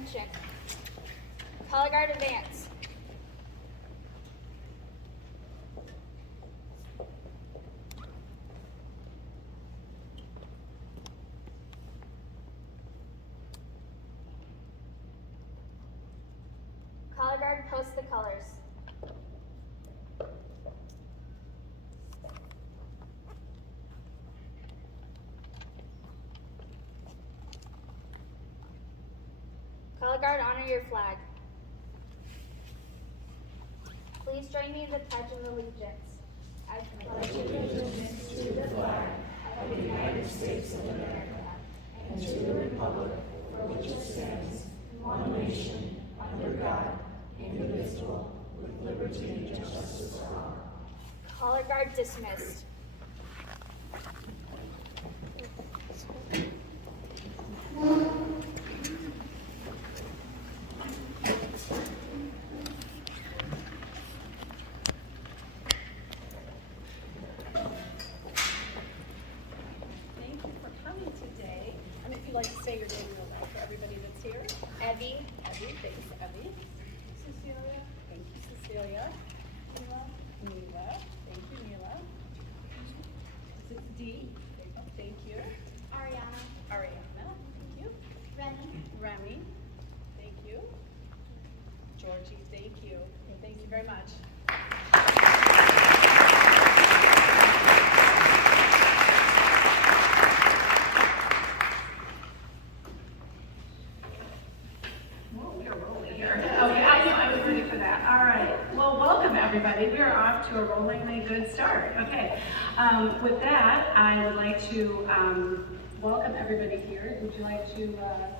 attention. Color guard advance. Color guard post the colors. Color guard honor your flag. Please join me in the Pledge of Allegiance. I pledge allegiance to the flag of the United States of America and to the republic for which it stands, one nation, under God, indivisible, with liberty and justice for all. Color guard dismissed. Like to say your name real loud for everybody that's here. Evie. Evie, thanks, Evie. Cecilia, thank you, Cecilia. Mila, thank you, Mila. Is it D? Thank you. Ariana. Ariana, thank you. Remy, thank you. Georgie, thank you. Thank you very much. Everybody, we are off to a rollingly good start. Okay, with that, I would like to welcome everybody here. Would you like to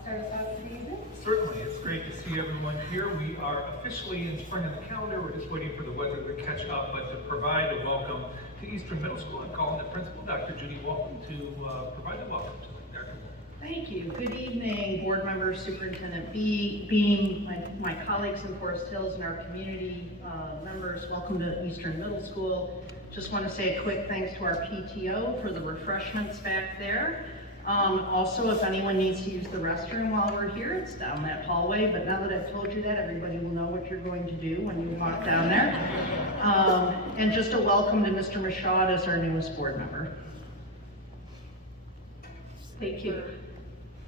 start us off today, evening? Certainly, it's great to see everyone here. We are officially in spring on the calendar. We're just waiting for the weather to catch up, but to provide a welcome to Eastern Middle School, I'm calling the principal, Dr. Judy Walton, to provide the welcome to them. Dr. Walton. Thank you. Good evening, board members, Superintendent Bean, my colleagues in Forest Hills and our community members. Welcome to Eastern Middle School. Just want to say a quick thanks to our PTO for the refreshments back there. Also, if anyone needs to use the restroom while we're here, it's down that hallway. But now that I've told you that, everybody will know what you're going to do when you walk down there. And just a welcome to Mr. Michaud as our newest board member. Thank you.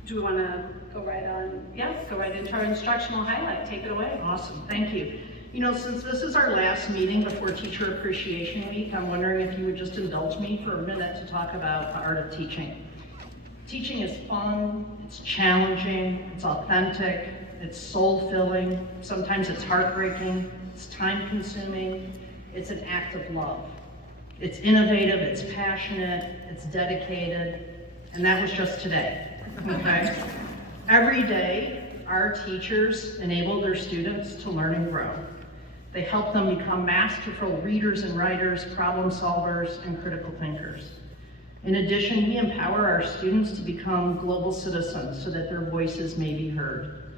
Do we want to go right on? Yes, go right into our instructional highlight. Take it away. Awesome, thank you. You know, since this is our last meeting before Teacher Appreciation Week, I'm wondering if you would just indulge me for a minute to talk about the art of teaching. Teaching is fun, it's challenging, it's authentic, it's soul-filling, sometimes it's heartbreaking, it's time-consuming, it's an act of love. It's innovative, it's passionate, it's dedicated, and that was just today. Okay? Every day, our teachers enable their students to learn and grow. They help them become masterful readers and writers, problem solvers, and critical thinkers. In addition, we empower our students to become global citizens so that their voices may be heard.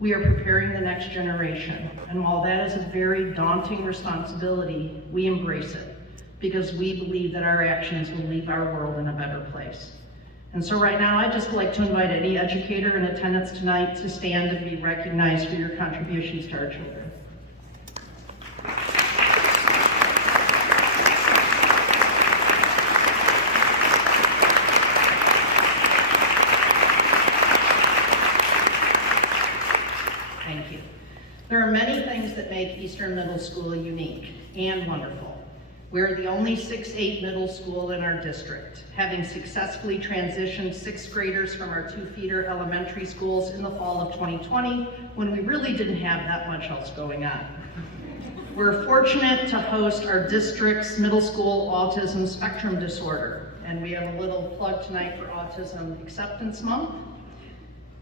We are preparing the next generation, and while that is a very daunting responsibility, we embrace it because we believe that our actions will leave our world in a better place. And so right now, I'd just like to invite any educator in attendance tonight to stand and be recognized for your contributions to our children. Thank you. There are many things that make Eastern Middle School unique and wonderful. We're the only 6-8 middle school in our district, having successfully transitioned 6th graders from our 2-feeder elementary schools in the fall of 2020, when we really didn't have that much else going on. We're fortunate to host our district's middle school autism spectrum disorder, and we have a little plug tonight for Autism Acceptance Month.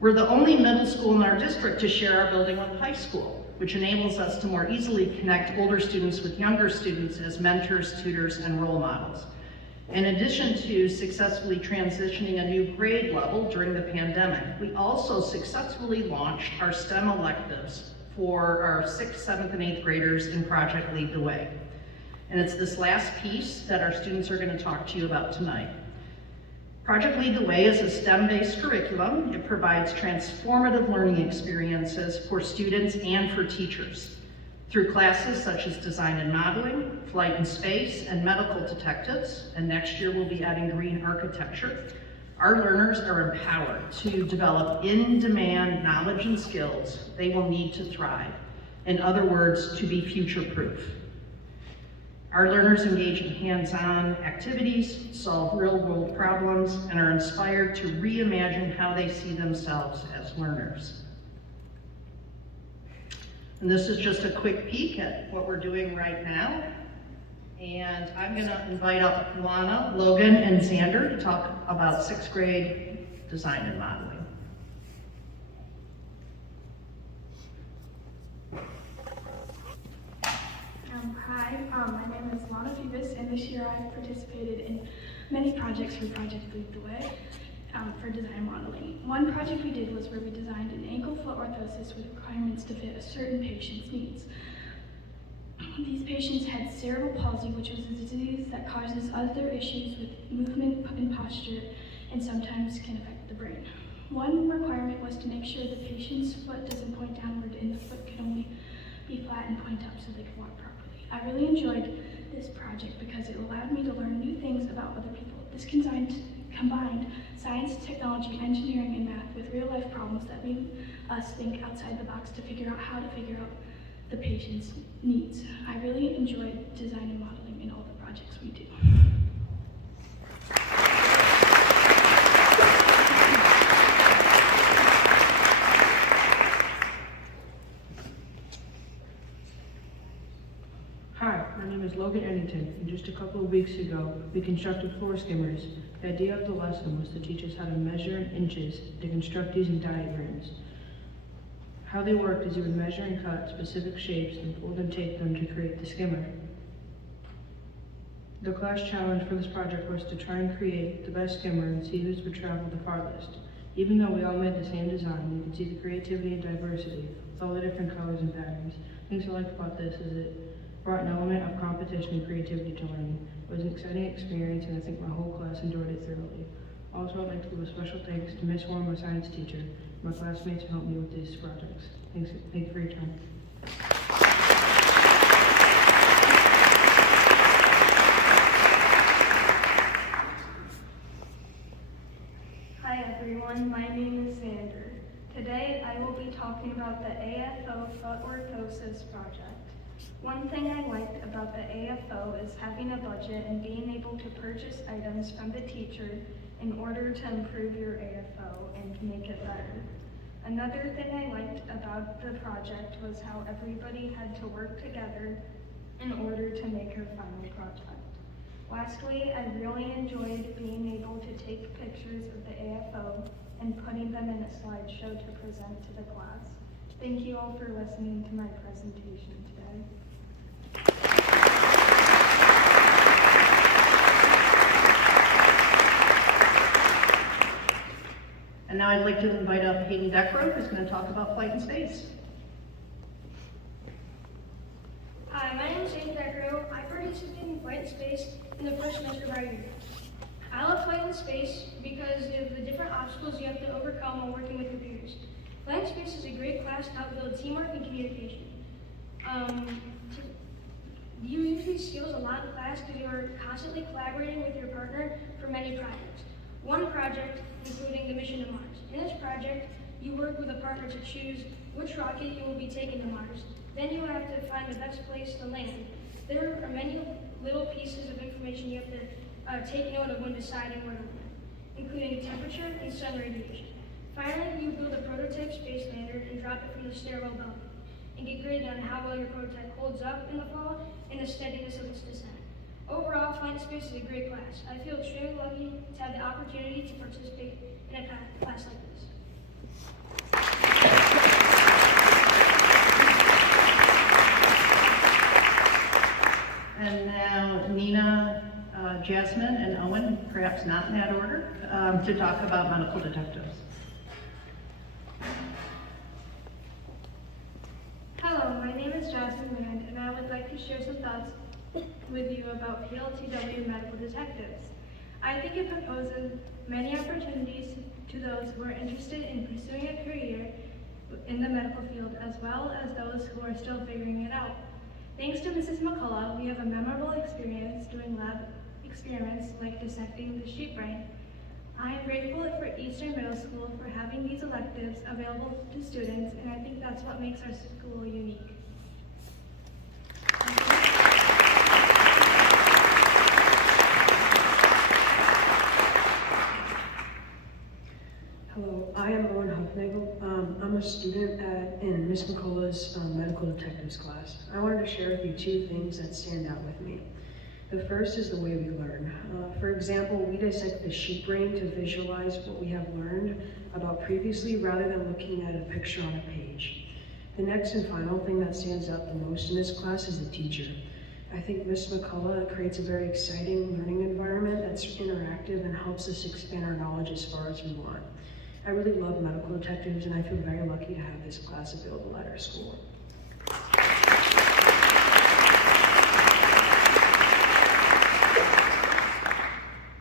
We're the only middle school in our district to share our building with high school, which enables us to more easily connect older students with younger students as mentors, tutors, and role models. In addition to successfully transitioning a new grade level during the pandemic, we also successfully launched our STEM electives for our 6th, 7th, and 8th graders in Project Lead the Way. And it's this last piece that our students are going to talk to you about tonight. Project Lead the Way is a STEM-based curriculum. It provides transformative learning experiences for students and for teachers through classes such as design and modeling, flight and space, and medical detectives, and next year we'll be adding green architecture. Our learners are empowered to develop in-demand knowledge and skills they will need to thrive. In other words, to be future-proof. Our learners engage in hands-on activities, solve real-world problems, and are inspired to reimagine how they see themselves as learners. And this is just a quick peek at what we're doing right now. And I'm gonna invite up Lana, Logan, and Xander to talk about 6th grade design and modeling. Hi, my name is Lana Phoebus, and this year I've participated in many projects for Project Lead the Way for design modeling. One project we did was where we designed an ankle-foot orthosis with requirements to fit a certain patient's needs. These patients had cerebral palsy, which was a disease that causes other issues with movement and posture, and sometimes can affect the brain. One requirement was to make sure the patient's foot doesn't point downward and the foot can only be flat and point up so they can walk properly. I really enjoyed this project because it allowed me to learn new things about other people. This combined science, technology, engineering, and math with real-life problems that made us think outside the box to figure out how to figure out the patient's needs. I really enjoyed design and modeling in all the projects we do. Hi, my name is Logan Ennington, and just a couple of weeks ago, we constructed floor skimmers. The idea of the lesson was to teach us how to measure in inches to construct these in diagrams. How they worked is you would measure and cut specific shapes and fold and tape them to create the skimmer. The class challenge for this project was to try and create the best skimmer and see whose would travel the farthest. Even though we all made the same design, you could see the creativity and diversity with all the different colors and patterns. Things I liked about this is it brought an element of competition and creativity to learning. It was an exciting experience, and I think my whole class enjoyed it thoroughly. Also, I'd like to give a special thanks to Miss Warren, my science teacher, and my classmates who helped me with these projects. Thank you for your time. Hi everyone, my name is Xander. Today I will be talking about the AFO foot orthosis project. One thing I liked about the AFO is having a budget and being able to purchase items from the teacher in order to improve your AFO and make it better. Another thing I liked about the project was how everybody had to work together in order to make our final project. Lastly, I really enjoyed being able to take pictures of the AFO and putting them in a slideshow to present to the class. Thank you all for listening to my presentation today. And now I'd like to invite up Hayden Deckrow, who's going to talk about flight and space. Hi, my name is Hayden Deckrow. I participated in flight and space in the first semester of our year. I love flight and space because of the different obstacles you have to overcome while working with your peers. Flight and space is a great class to help build teamwork and communication. You use these skills a lot in class because you are constantly collaborating with your partner for many projects. One project including the mission to Mars. In this project, you work with a partner to choose which rocket you will be taking to Mars. Then you have to find the best place to land. There are many little pieces of information you have to take note of when deciding where to land, including temperature and sun radiation. Finally, you build a prototype space lander and drop it from the stairwell balcony, and get graded on how well your prototype holds up in the fall and the steadiness of its descent. Overall, flight and space is a great class. I feel extremely lucky to have the opportunity to participate in a class like this. And now Nina, Jasmine, and Owen, perhaps not in that order, to talk about medical detectives. Hello, my name is Jasmine Land, and I would like to share some thoughts with you about PLTW medical detectives. I think it proposes many opportunities to those who are interested in pursuing a career in the medical field, as well as those who are still figuring it out. Thanks to Mrs. McCullough, we have a memorable experience doing lab experiments like dissecting the sheep brain. I am grateful for Eastern Middle School for having these electives available to students, and I think that's what makes our school unique. Hello, I am Owen Huffnagel. I'm a student in Miss McCullough's medical detectives class. I wanted to share with you two things that stand out with me. The first is the way we learn. For example, we dissect the sheep brain to visualize what we have learned about previously rather than looking at a picture on a page. The next and final thing that stands out the most in this class is the teacher. I think Miss McCullough creates a very exciting learning environment that's interactive and helps us expand our knowledge as far as we want. I really love medical detectives, and I feel very lucky to have this class available at our school.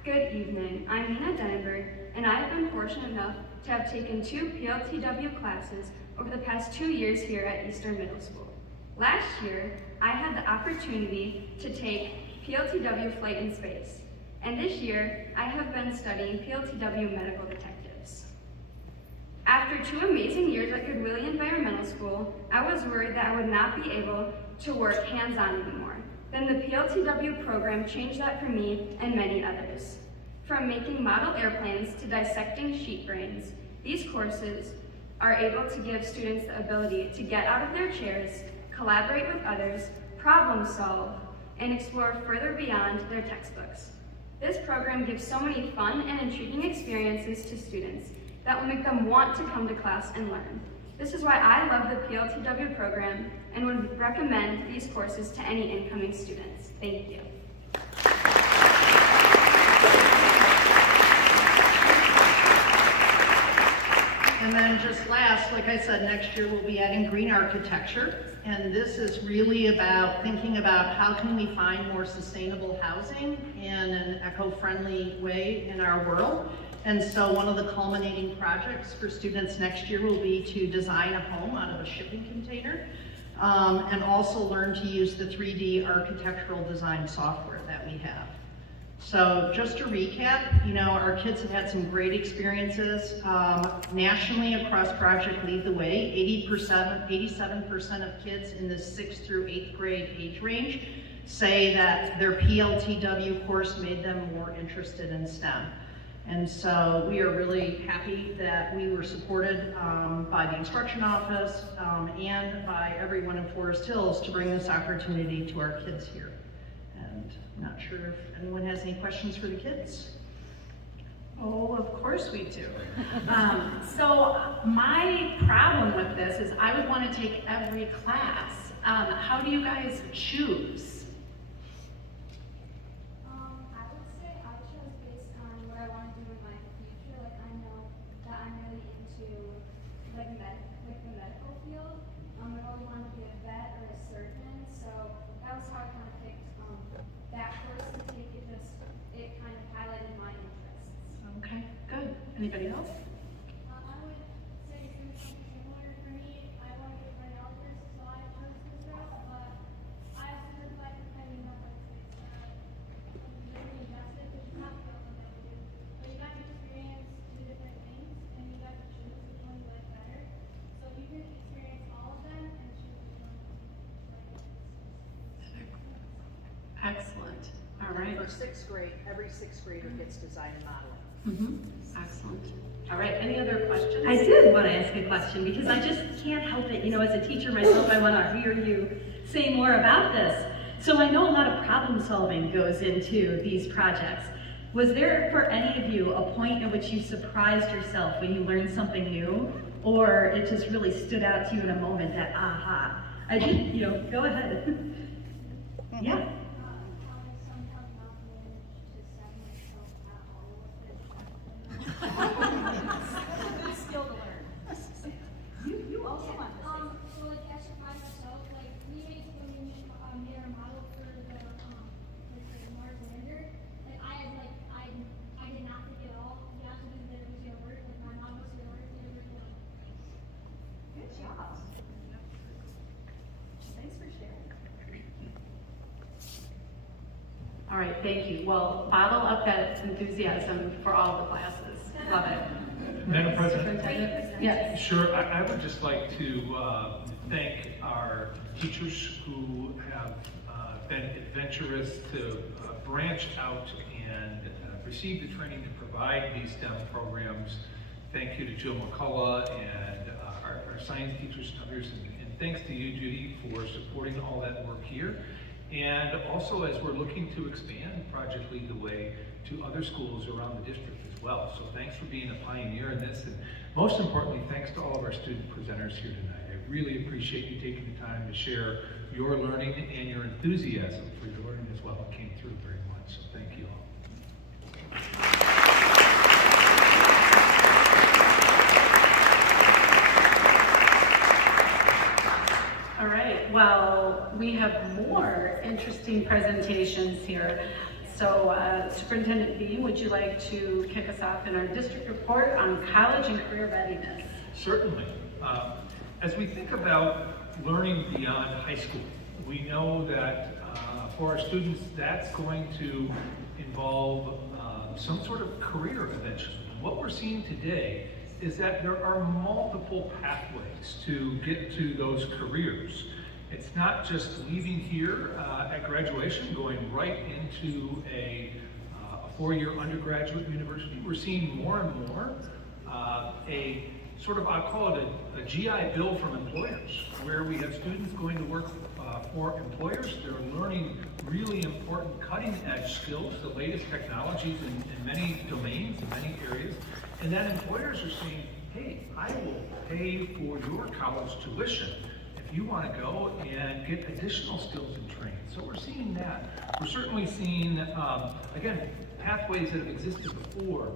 Good evening, I'm Nina Denenberg, and I have been fortunate enough to have taken 2 PLTW classes over the past 2 years here at Eastern Middle School. Last year, I had the opportunity to take PLTW Flight in Space, and this year, I have been studying PLTW Medical Detectives. After 2 amazing years at Goodwill Environmental School, I was worried that I would not be able to work hands-on anymore. Then the PLTW program changed that for me and many others. From making model airplanes to dissecting sheep brains, these courses are able to give students the ability to get out of their chairs, collaborate with others, problem solve, and explore further beyond their textbooks. This program gives so many fun and intriguing experiences to students that will make them want to come to class and learn. This is why I love the PLTW program and would recommend these courses to any incoming students. Thank you. And then just last, like I said, next year we'll be adding green architecture. And this is really about thinking about how can we find more sustainable housing in an eco-friendly way in our world. And so one of the culminating projects for students next year will be to design a home out of a shipping container, and also learn to use the 3D architectural design software that we have. So just to recap, you know, our kids have had some great experiences nationally across Project Lead the Way. 87% of kids in the 6th through 8th grade age range say that their PLTW course made them more interested in STEM. And so we are really happy that we were supported by the instruction office and by everyone in Forest Hills to bring this opportunity to our kids here. And I'm not sure if anyone has any questions for the kids. Oh, of course we do. So my problem with this is I would want to take every class. How do you guys choose? I would say I chose based on what I want to do in my future. Like I know that I'm really into like the medical field. I always want to be a vet or a surgeon. So that was how I kind of picked that course to take. It kind of highlighted my interests. Okay, good. Anybody else? I would say something similar for me. I want to get my doctorate, so I chose this route, but I also would like to kind of know like very invested, which is not the only thing I do. But you got to experience 2 different things, and you got to choose which one you like better. So you can experience all of them and choose which one you like. Excellent. All right. For 6th grade, every 6th grader gets design and modeling. Excellent. All right, any other questions? I did want to ask a question because I just can't help it. You know, as a teacher myself, I want to hear you say more about this. So I know a lot of problem solving goes into these projects. Was there for any of you a point in which you surprised yourself when you learned something new, or it just really stood out to you in a moment that, aha, I did, you know, go ahead. Yeah. Skill to learn. You also want to say. So like as for myself, like when we made our model for the Mars lander, like I had All right, thank you. Well, bottle up that enthusiasm for all the classes. Love it. Madam President? Superintendent? Yes. Sure, I would just like to thank our teachers who have been adventurous to branch out and receive the training to provide these STEM programs. Thank you to Jill McCullough and our science teachers and others, and thanks to you, Judy, for supporting all that work here. And also, as we're looking to expand Project Lead the Way to other schools around the district as well. So thanks for being a pioneer in this, and most importantly, thanks to all of our student presenters here tonight. I really appreciate you taking the time to share your learning and your enthusiasm for your learning as well. It came through very much, so thank you all. All right, well, we have more interesting presentations here. So Superintendent Bean, would you like to kick us off in our district report on college and career readiness? Certainly. As we think about learning beyond high school, we know that for our students, that's going to involve some sort of career eventually. What we're seeing today is that there are multiple pathways to get to those careers. It's not just leaving here at graduation, going right into a four-year undergraduate university. We're seeing more and more a sort of, I'll call it a GI Bill from employers, where we have students going to work for employers. They're learning really important cutting-edge skills, the latest technologies in many domains, in many areas. And then employers are saying, hey, I will pay for your college tuition if you want to go and get additional skills and training. So we're seeing that. We're certainly seeing, again, pathways that have existed before.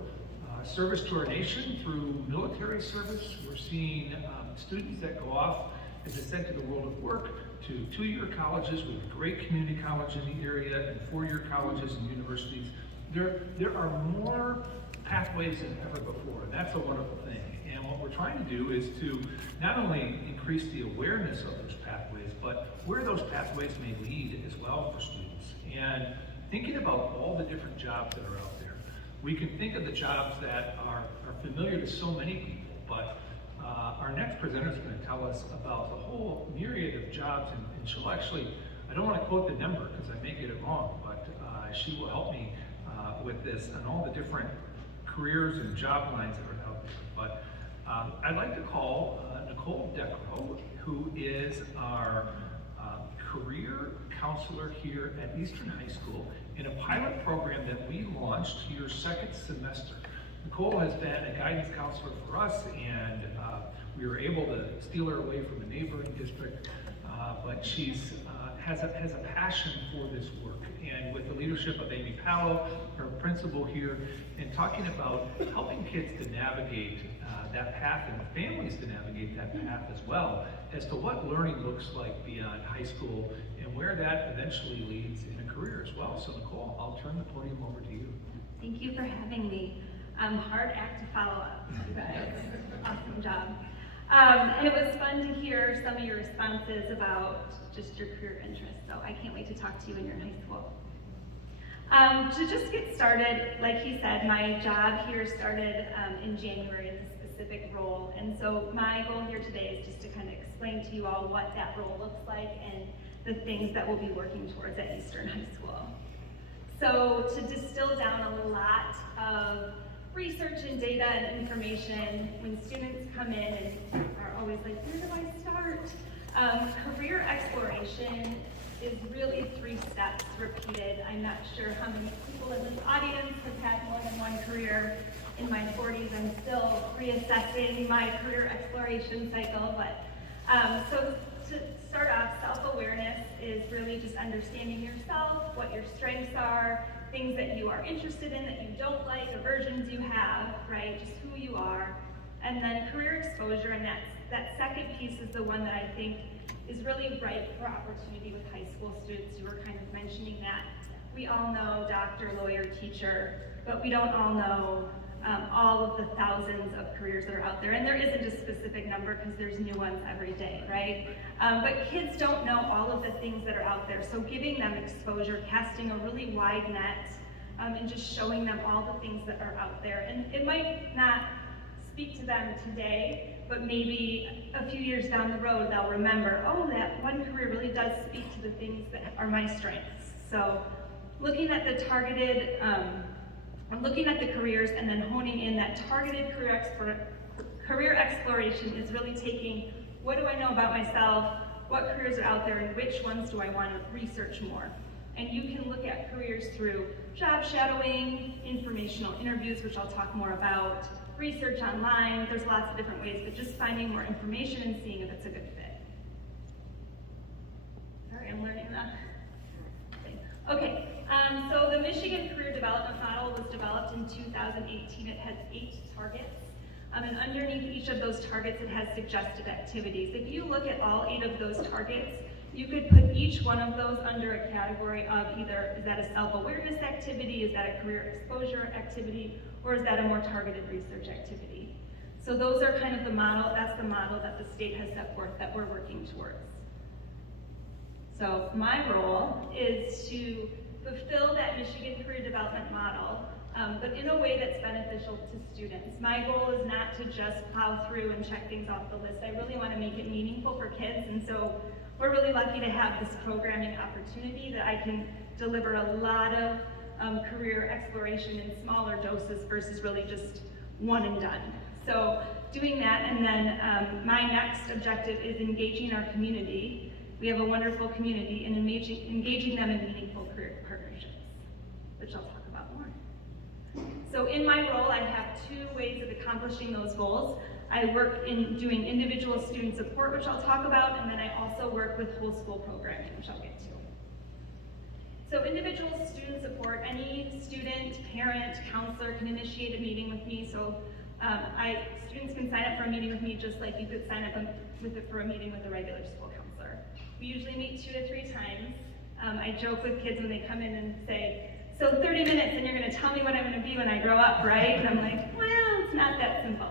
Service to our nation through military service. We're seeing students that go off, as I said, to the world of work, to two-year colleges. We have a great community college in the area, and four-year colleges and universities. There are more pathways than ever before, and that's a wonderful thing. And what we're trying to do is to not only increase the awareness of those pathways, but where those pathways may lead as well for students. And thinking about all the different jobs that are out there, we can think of the jobs that are familiar to so many people, but our next presenter is going to tell us about the whole myriad of jobs, and she'll actually, I don't want to quote the number because I may get it wrong, but she will help me with this and all the different careers and job lines that are out there. But I'd like to call Nicole Decro, who is our career counselor here at Eastern High School in a pilot program that we launched your second semester. Nicole has been a guidance counselor for us, and we were able to steal her away from a neighboring district, but she's has a passion for this work. And with the leadership of Amy Powell, her principal here, and talking about helping kids to navigate that path and families to navigate that path as well, as to what learning looks like beyond high school and where that eventually leads in a career as well. So Nicole, I'll turn the podium over to you. Thank you for having me. Hard act to follow up, you guys. Awesome job. And it was fun to hear some of your responses about just your career interests, so I can't wait to talk to you when you're in high school. To just get started, like he said, my job here started in January in a specific role, and so my goal here today is just to kind of explain to you all what that role looks like and the things that we'll be working towards at Eastern High School. So to distill down a lot of research and data and information, when students come in and are always like, where do I start? Career exploration is really 3 steps repeated. I'm not sure how many people in this audience have had more than one career. In my 40s, I'm still reassessing my career exploration cycle, but so to start off, self-awareness is really just understanding yourself, what your strengths are, things that you are interested in that you don't like, aversions you have, right? Just who you are. And then career exposure, and that second piece is the one that I think is really ripe for opportunity with high school students. You were kind of mentioning that. We all know doctor, lawyer, teacher, but we don't all know all of the thousands of careers that are out there. And there isn't a specific number because there's new ones every day, right? But kids don't know all of the things that are out there. So giving them exposure, casting a really wide net, and just showing them all the things that are out there. And it might not speak to them today, but maybe a few years down the road, they'll remember, oh, that one career really does speak to the things that are my strengths. So looking at the targeted, looking at the careers and then honing in that targeted career exploration is really taking, what do I know about myself, what careers are out there, and which ones do I want to research more? And you can look at careers through job shadowing, informational interviews, which I'll talk more about, research online. There's lots of different ways, but just finding more information and seeing if it's a good fit. Sorry, I'm learning that. Okay, so the Michigan Career Development Model was developed in 2018. It has 8 targets. And underneath each of those targets, it has suggested activities. If you look at all 8 of those targets, you could put each one of those under a category of either, is that a self-awareness activity, is that a career exposure activity, or is that a more targeted research activity? So those are kind of the model, that's the model that the state has set forth that we're working towards. So my role is to fulfill that Michigan Career Development Model, but in a way that's beneficial to students. My goal is not to just plow through and check things off the list. I really want to make it meaningful for kids, and so we're really lucky to have this programming opportunity that I can deliver a lot of career exploration in smaller doses versus really just one and done. So doing that, and then my next objective is engaging our community. We have a wonderful community, and engaging them in meaningful career partnerships, which I'll talk about more. So in my role, I have 2 ways of accomplishing those goals. I work in doing individual student support, which I'll talk about, and then I also work with whole school programming, which I'll get to. So individual student support, any student, parent, counselor can initiate a meeting with me. So students can sign up for a meeting with me just like you could sign up for a meeting with a regular school counselor. We usually meet 2 to 3 times. I joke with kids when they come in and say, so 30 minutes and you're gonna tell me what I'm gonna be when I grow up, right? And I'm like, well, it's not that simple.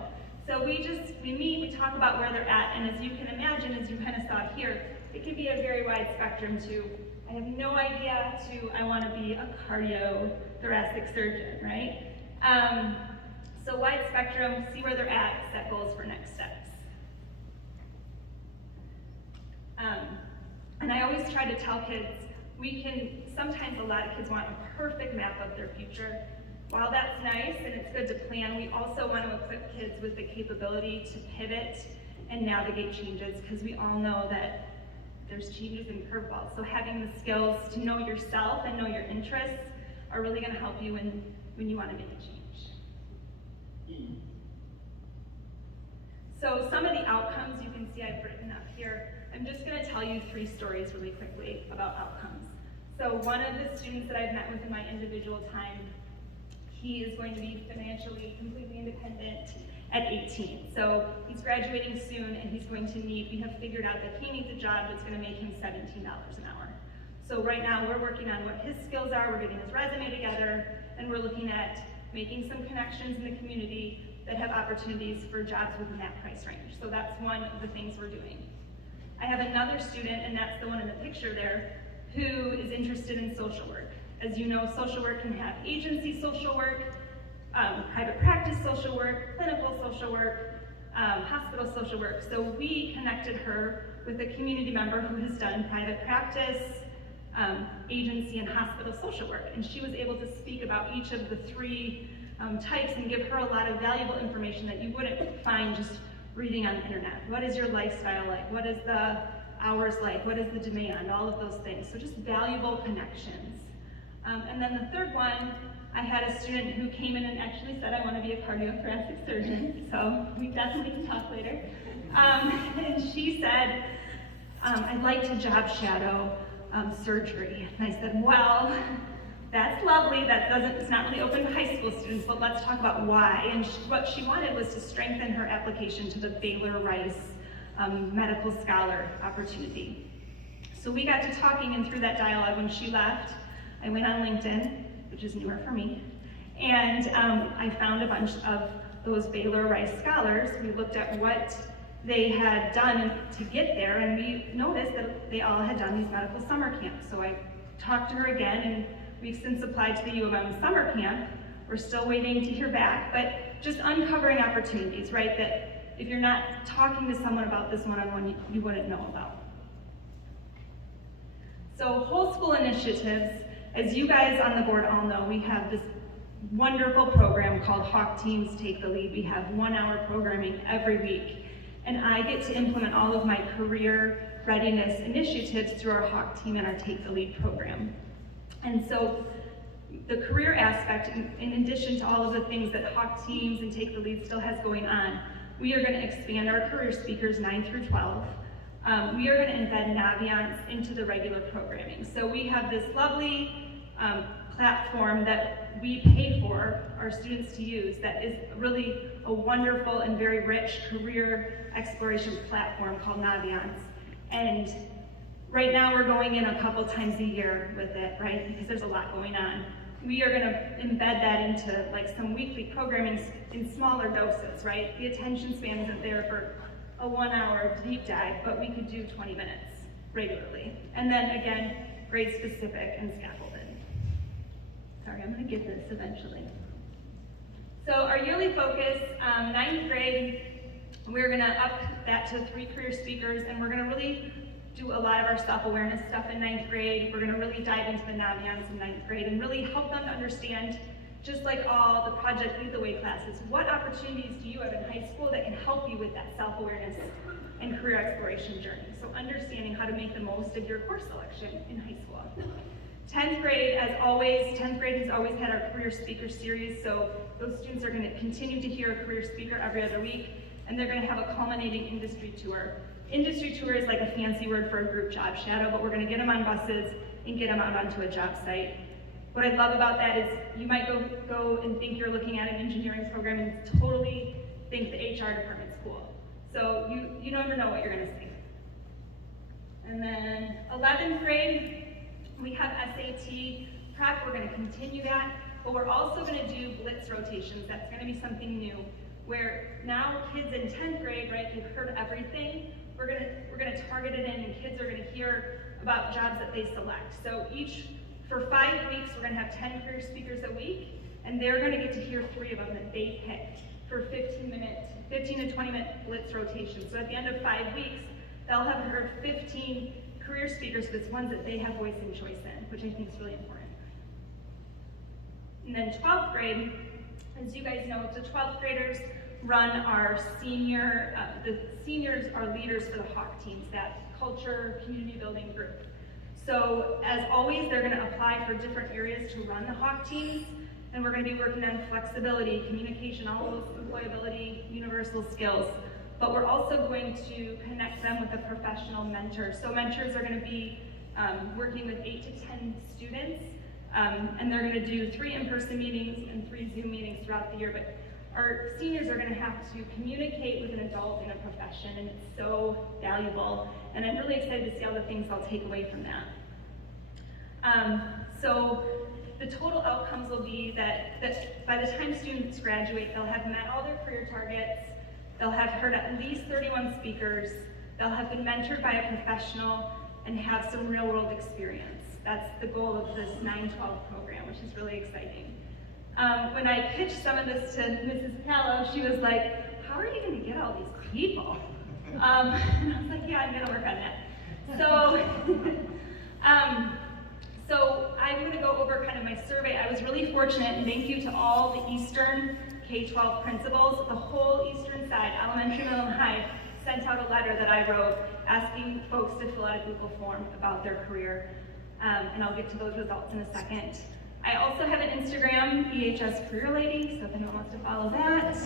So we meet, we talk about where they're at, and as you can imagine, as you kind of saw here, it can be a very wide spectrum to, I have no idea, to I want to be a cardiothoracic surgeon, right? So wide spectrum, see where they're at, set goals for next steps. And I always try to tell kids, sometimes a lot of kids want a perfect map of their future. While that's nice and it's good to plan, we also want to equip kids with the capability to pivot and navigate changes, because we all know that there's changes and curveballs. So having the skills to know yourself and know your interests are really going to help you when you want to make a change. So some of the outcomes you can see I've written up here. I'm just going to tell you 3 stories really quickly about outcomes. So one of the students that I've met with in my individual time, he is going to be financially completely independent at 18. So he's graduating soon, and he's going to we have figured out that he needs a job that's going to make him $17 an hour. So right now we're working on what his skills are, we're getting his resume together, and we're looking at making some connections in the community that have opportunities for jobs within that price range. So that's one of the things we're doing. I have another student, and that's the one in the picture there, who is interested in social work. As you know, social work can have agency social work, private practice social work, clinical social work, hospital social work. So we connected her with a community member who has done private practice, agency, and hospital social work. And she was able to speak about each of the 3 types and give her a lot of valuable information that you wouldn't find just reading on the internet. What is your lifestyle like? What is the hours like? What is the demand? All of those things. So just valuable connections. And then the third one, I had a student who came in and actually said, I want to be a cardiothoracic surgeon. So we definitely can talk later. And she said, I'd like to job shadow surgery. And I said, well, that's lovely. It's not really open to high school students, but let's talk about why. And what she wanted was to strengthen her application to the Baylor Rice medical scholar opportunity. So we got to talking, and through that dialogue, when she left, I went on LinkedIn, which is newer for me, And I found a bunch of those Baylor Rice Scholars. We looked at what they had done to get there, and we noticed that they all had done these medical summer camps. So I talked to her again, and we've since applied to the U of M summer camp. We're still waiting to hear back, but just uncovering opportunities, right, that if you're not talking to someone about this one-on-one, you wouldn't know about. So whole school initiatives, as you guys on the board all know, we have this wonderful program called Hawk Teams Take the Lead. We have 1-hour programming every week, and I get to implement all of my career readiness initiatives through our Hawk Team and our Take the Lead program. And so the career aspect, in addition to all of the things that Hawk Teams and Take the Lead still has going on, we are going to expand our career speakers 9 through 12. We are going to embed Naviance into the regular programming. So we have this lovely platform that we pay for our students to use that is really a wonderful and very rich career exploration platform called Naviance. And right now we're going in a couple times a year with it, right? Because there's a lot going on. We are going to embed that into like some weekly programming in smaller doses, right? The attention span isn't there for a 1-hour deep dive, but we could do 20 minutes regularly. And then again, grade specific and scaffolded. Sorry, I'm going to get this eventually. So our yearly focus, 9th grade, we're going to up that to 3 career speakers, and we're going to really do a lot of our self-awareness stuff in 9th grade. We're going to really dive into the Naviance in 9th grade and really help them to understand, just like all the Project Lead the Way classes, what opportunities do you have in high school that can help you with that self-awareness and career exploration journey? So understanding how to make the most of your course selection in high school. 10th grade, as always, 10th grade has always had our career speaker series, so those students are going to continue to hear a career speaker every other week, and they're going to have a culminating industry tour. Industry tour is like a fancy word for a group job shadow, but we're going to get them on buses and get them out onto a job site. What I love about that is you might go and think you're looking at an engineering program and totally think the HR department's cool. So you never know what you're going to see. And then 11th grade, we have SAT prep. We're going to continue that, but we're also going to do blitz rotations. That's going to be something new, where now kids in 10th grade, right, they've heard everything. We're going to target it in, and kids are going to hear about jobs that they select. So for 5 weeks, we're going to have 10 career speakers a week, and they're going to get to hear 3 of them that they picked for 15 to 20 minute blitz rotation. So at the end of 5 weeks, they'll have heard 15 career speakers, but it's ones that they have voice and choice in, which I think is really important. And then 12th grade, as you guys know, the 12th graders run our the seniors are leaders for the Hawk Teams, that culture community building group. So as always, they're going to apply for different areas to run the Hawk Teams, and we're going to be working on flexibility, communication, all those employability, universal skills. But we're also going to connect them with a professional mentor. So mentors are going to be working with 8 to 10 students, and they're going to do 3 in-person meetings and 3 Zoom meetings throughout the year. But our seniors are going to have to communicate with an adult in a profession, and it's so valuable. And I'm really excited to see all the things I'll take away from that. So the total outcomes will be that by the time students graduate, they'll have met all their career targets, they'll have heard at least 31 speakers, they'll have been mentored by a professional, and have some real-world experience. That's the goal of this 9-12 program, which is really exciting. When I pitched some of this to Mrs. Callow, she was like, how are you going to get all these people? And I was like, yeah, I'm going to work on that. So I'm going to go over kind of my survey. I was really fortunate, and thank you to all the Eastern K-12 principals. The whole Eastern side, elementary, middle, and high, sent out a letter that I wrote asking folks to fill out a Google form about their career. And I'll get to those results in a second. I also have an Instagram, EHS Career Lady, so if anyone wants to follow that.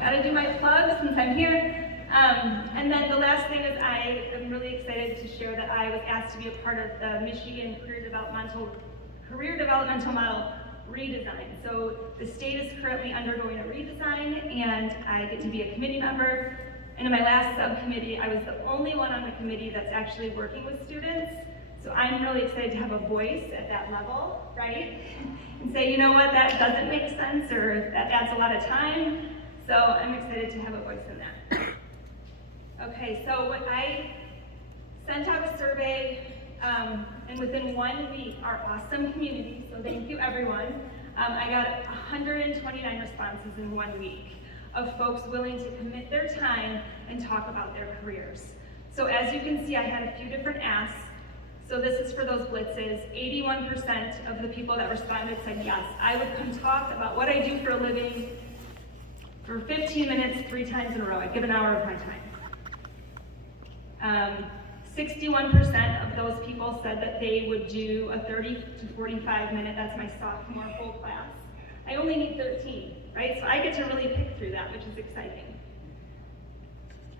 Gotta do my plug since I'm here. And then the last thing is I am really excited to share that I was asked to be a part of the Michigan Career Developmental Model redesign. So the state is currently undergoing a redesign, and I get to be a committee member. And in my last subcommittee, I was the only one on the committee that's actually working with students. So I'm really excited to have a voice at that level, right? And say, you know what, that doesn't make sense, or that's a lot of time. So I'm excited to have a voice in that. Okay, so what I sent out a survey, and within 1 week, our awesome community, so thank you everyone, I got 129 responses in 1 week of folks willing to commit their time and talk about their careers. So as you can see, I had a few different asks. So this is for those blitzes. 81% of the people that responded said, yes, I would come talk about what I do for a living for 15 minutes, 3 times in a row. I'd give an hour of my time. 61% of those people said that they would do a 30 to 45 minute, that's my sophomore full class. I only need 13, right? So I get to really pick through that, which is exciting.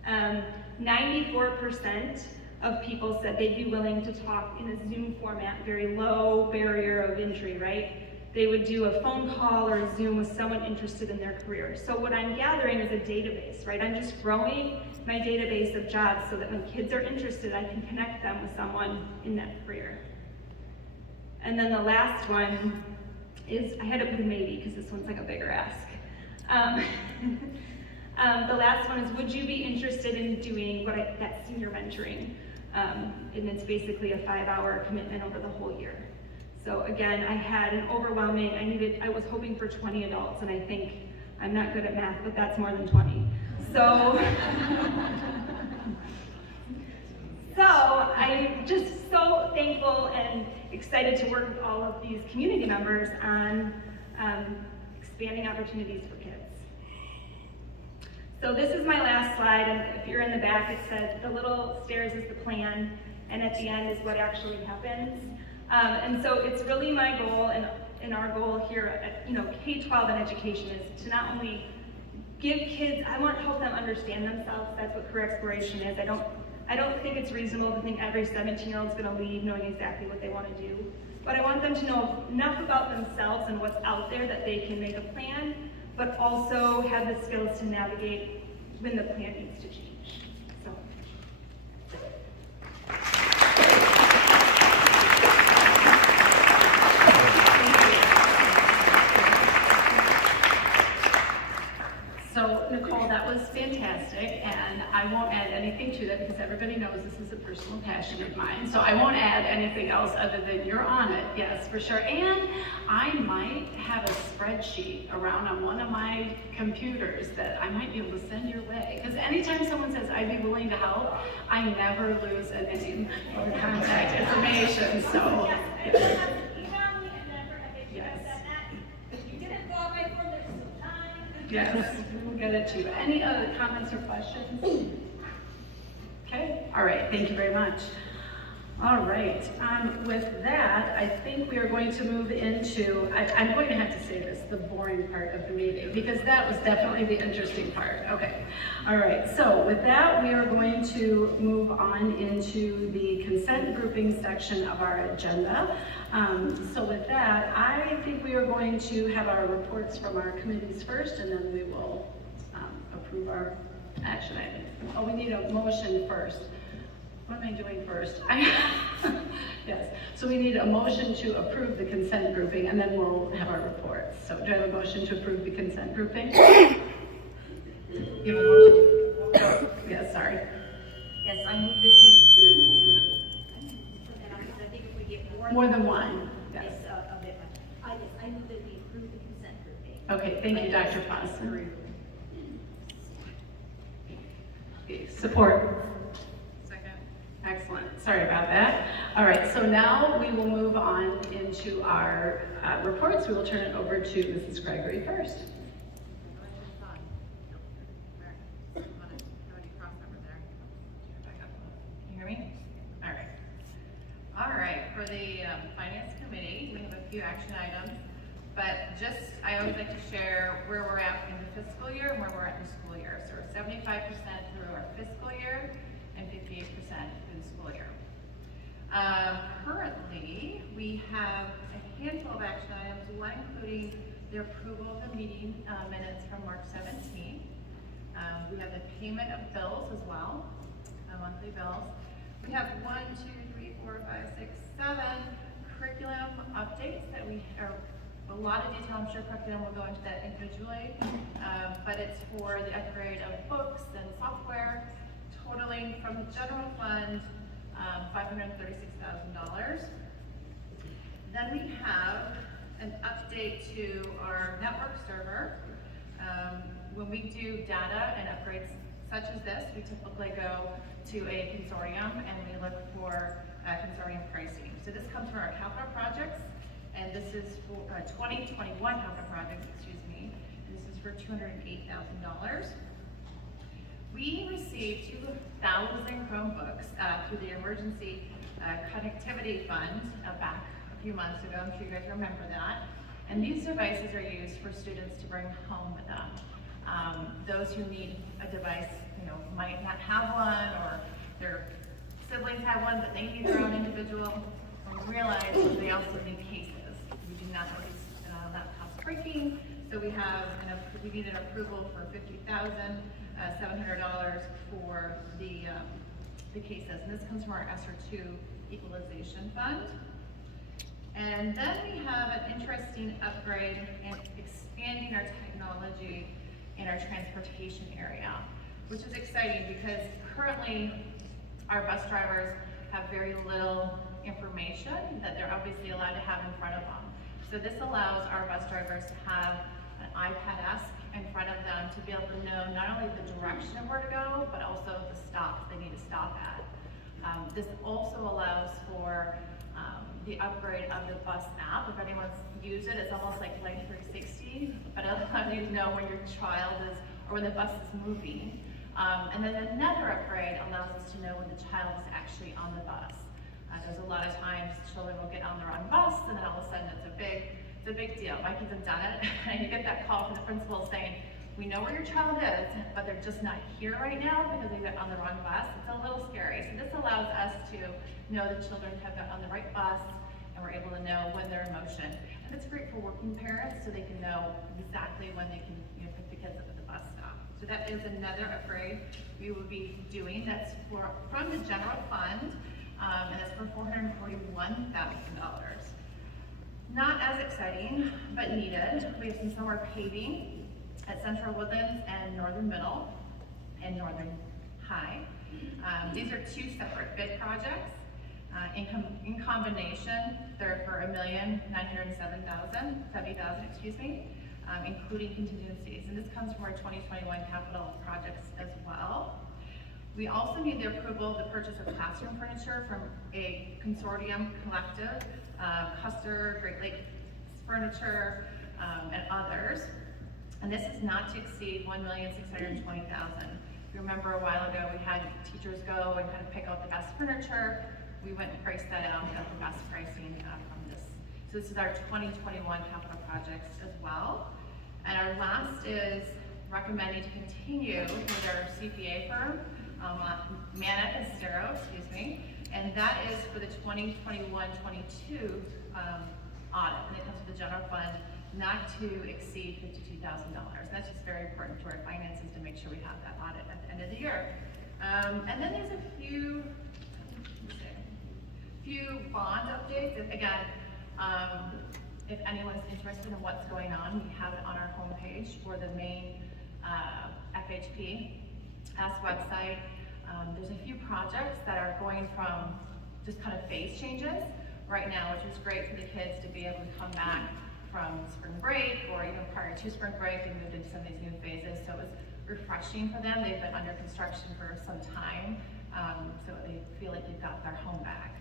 94% of people said they'd be willing to talk in a Zoom format, very low barrier of entry, right? They would do a phone call or a Zoom with someone interested in their career. So what I'm gathering is a database, right? I'm just growing my database of jobs so that when kids are interested, I can connect them with someone in that career. And then the last one is, I had to put a maybe because this one's like a bigger ask. The last one is, would you be interested in doing that senior mentoring? And it's basically a 5-hour commitment over the whole year. So again, I had an overwhelming, I was hoping for 20 adults, and I think, I'm not good at math, but that's more than 20. So, I'm just so thankful and excited to work with all of these community members on expanding opportunities for kids. So this is my last slide, and if you're in the back, it says the little stairs is the plan, and at the end is what actually happens. And so it's really my goal, and our goal here at K-12 and education is to not only give kids, I want to help them understand themselves. That's what career exploration is. I don't think it's reasonable to think every 17-year-old is going to leave knowing exactly what they want to do. But I want them to know enough about themselves and what's out there that they can make a plan, but also have the skills to navigate when the plan needs to change. So. So Nicole, that was fantastic, and I won't add anything to that because everybody knows this is a personal passion of mine. So I won't add anything else other than you're on it, yes, for sure. And I might have a spreadsheet around on one of my computers that I might be able to send your way. Because anytime someone says I'd be willing to help, I never lose a name or contact information. So. Yes, we'll get it to you. Any other comments or questions? Okay, all right, thank you very much. All right, with that, I think we are going to move into, I'm going to have to say this, the boring part of the meeting, because that was definitely the interesting part. Okay, all right, so with that, we are going to move on into the consent grouping section of our agenda. So with that, I think we are going to have our reports from our committees first, and then we will approve our action items. Oh, we need a motion first. What am I doing first? Yes, so we need a motion to approve the consent grouping, and then we'll have our reports. So do I have a motion to approve the consent grouping? You have a motion? Oh, yes, sorry. Yes, I move that we, I think if we get More than one, yes. I move that we approve the consent grouping. Okay, thank you, Dr. Foss. Okay, support. Excellent. Sorry about that. All right, so now we will move on into our reports. We will turn it over to Mrs. Gregory first. Can you hear me? All right. All right, for the Finance Committee, we have a few action items, but I always like to share where we're at in the fiscal year and where we're at in the school year. So we're 75% through our fiscal year and 58% through the school year. Currently, we have a handful of action items, one including the approval of the meeting minutes from March 17th. We have the payment of bills as well, monthly bills. We have 1, 2, 3, 3, 4, 5, 6, 7 curriculum updates that we are. A lot of detail, I'm sure curriculum will go into that individually, but it's for the upgrade of books and software, totaling from the general fund $536,000. Then we have an update to our network server. When we do data and upgrades such as this, we typically go to a consortium and we look for consortium pricing. So this comes from our capital projects, and this is for 2021 capital projects, excuse me, and this is for $208,000. We received 2,000 Chromebooks through the Emergency Connectivity Fund back a few months ago. I'm sure you guys remember that. And these devices are used for students to bring home with them. Those who need a device, might not have one, or their siblings have one, but they need their own individual. And we realize they also need cases. We do not want these laptops breaking, so we need an approval for $50,700 for the cases. And this comes from our ESSER 2 equalization fund. And then we have an interesting upgrade in expanding our technology in our transportation area, which is exciting because currently our bus drivers have very little information that they're obviously allowed to have in front of them. So this allows our bus drivers to have an iPad-esque in front of them to be able to know not only the direction of where to go, but also the stops they need to stop at. This also allows for the upgrade of the bus app. If anyone's used it, it's almost like Life 360, but it allows you to know when your child is, or when the bus is moving. And then another upgrade allows us to know when the child is actually on the bus. There's a lot of times children will get on the wrong bus, and then all of a sudden it's a big deal. My kids have done it, and you get that call from the principal saying, we know where your child is, but they're just not here right now because they got on the wrong bus. It's a little scary. So this allows us to know the children have got on the right bus, and we're able to know when they're in motion. And it's great for working parents so they can know exactly when they can pick the kids up at the bus stop. So that is another upgrade we will be doing. That's from the general fund, and that's for $441,000. Not as exciting, but needed. We have some summer paving at Central Woodlands and Northern Middle and Northern High. These are two separate bid projects. In combination, they're for $1,970,000, excuse me, including contingencies. And this comes from our 2021 capital projects as well. We also need the approval of the purchase of classroom furniture from a consortium collective, Custer, Great Lakes Furniture, and others. And this is not to exceed $1,620,000. If you remember a while ago, we had teachers go and kind of pick out the best furniture. We went and priced that out and got the best pricing from this. So this is our 2021 capital projects as well. And our last is recommending to continue with our CPA firm, Mana and Stero, excuse me, and that is for the 2021-22 audit, and it comes to the general fund, not to exceed $52,000. That's just very important to our finances to make sure we have that audit at the end of the year. And then there's a few bond updates. Again, if anyone's interested in what's going on, we have it on our homepage for the main FHPS website. There's a few projects that are going from just kind of phase changes right now, which is great for the kids to be able to come back from spring break or even prior to spring break and moved into some of these new phases. So it was refreshing for them. They've been under construction for some time, so they feel like they've got their home back.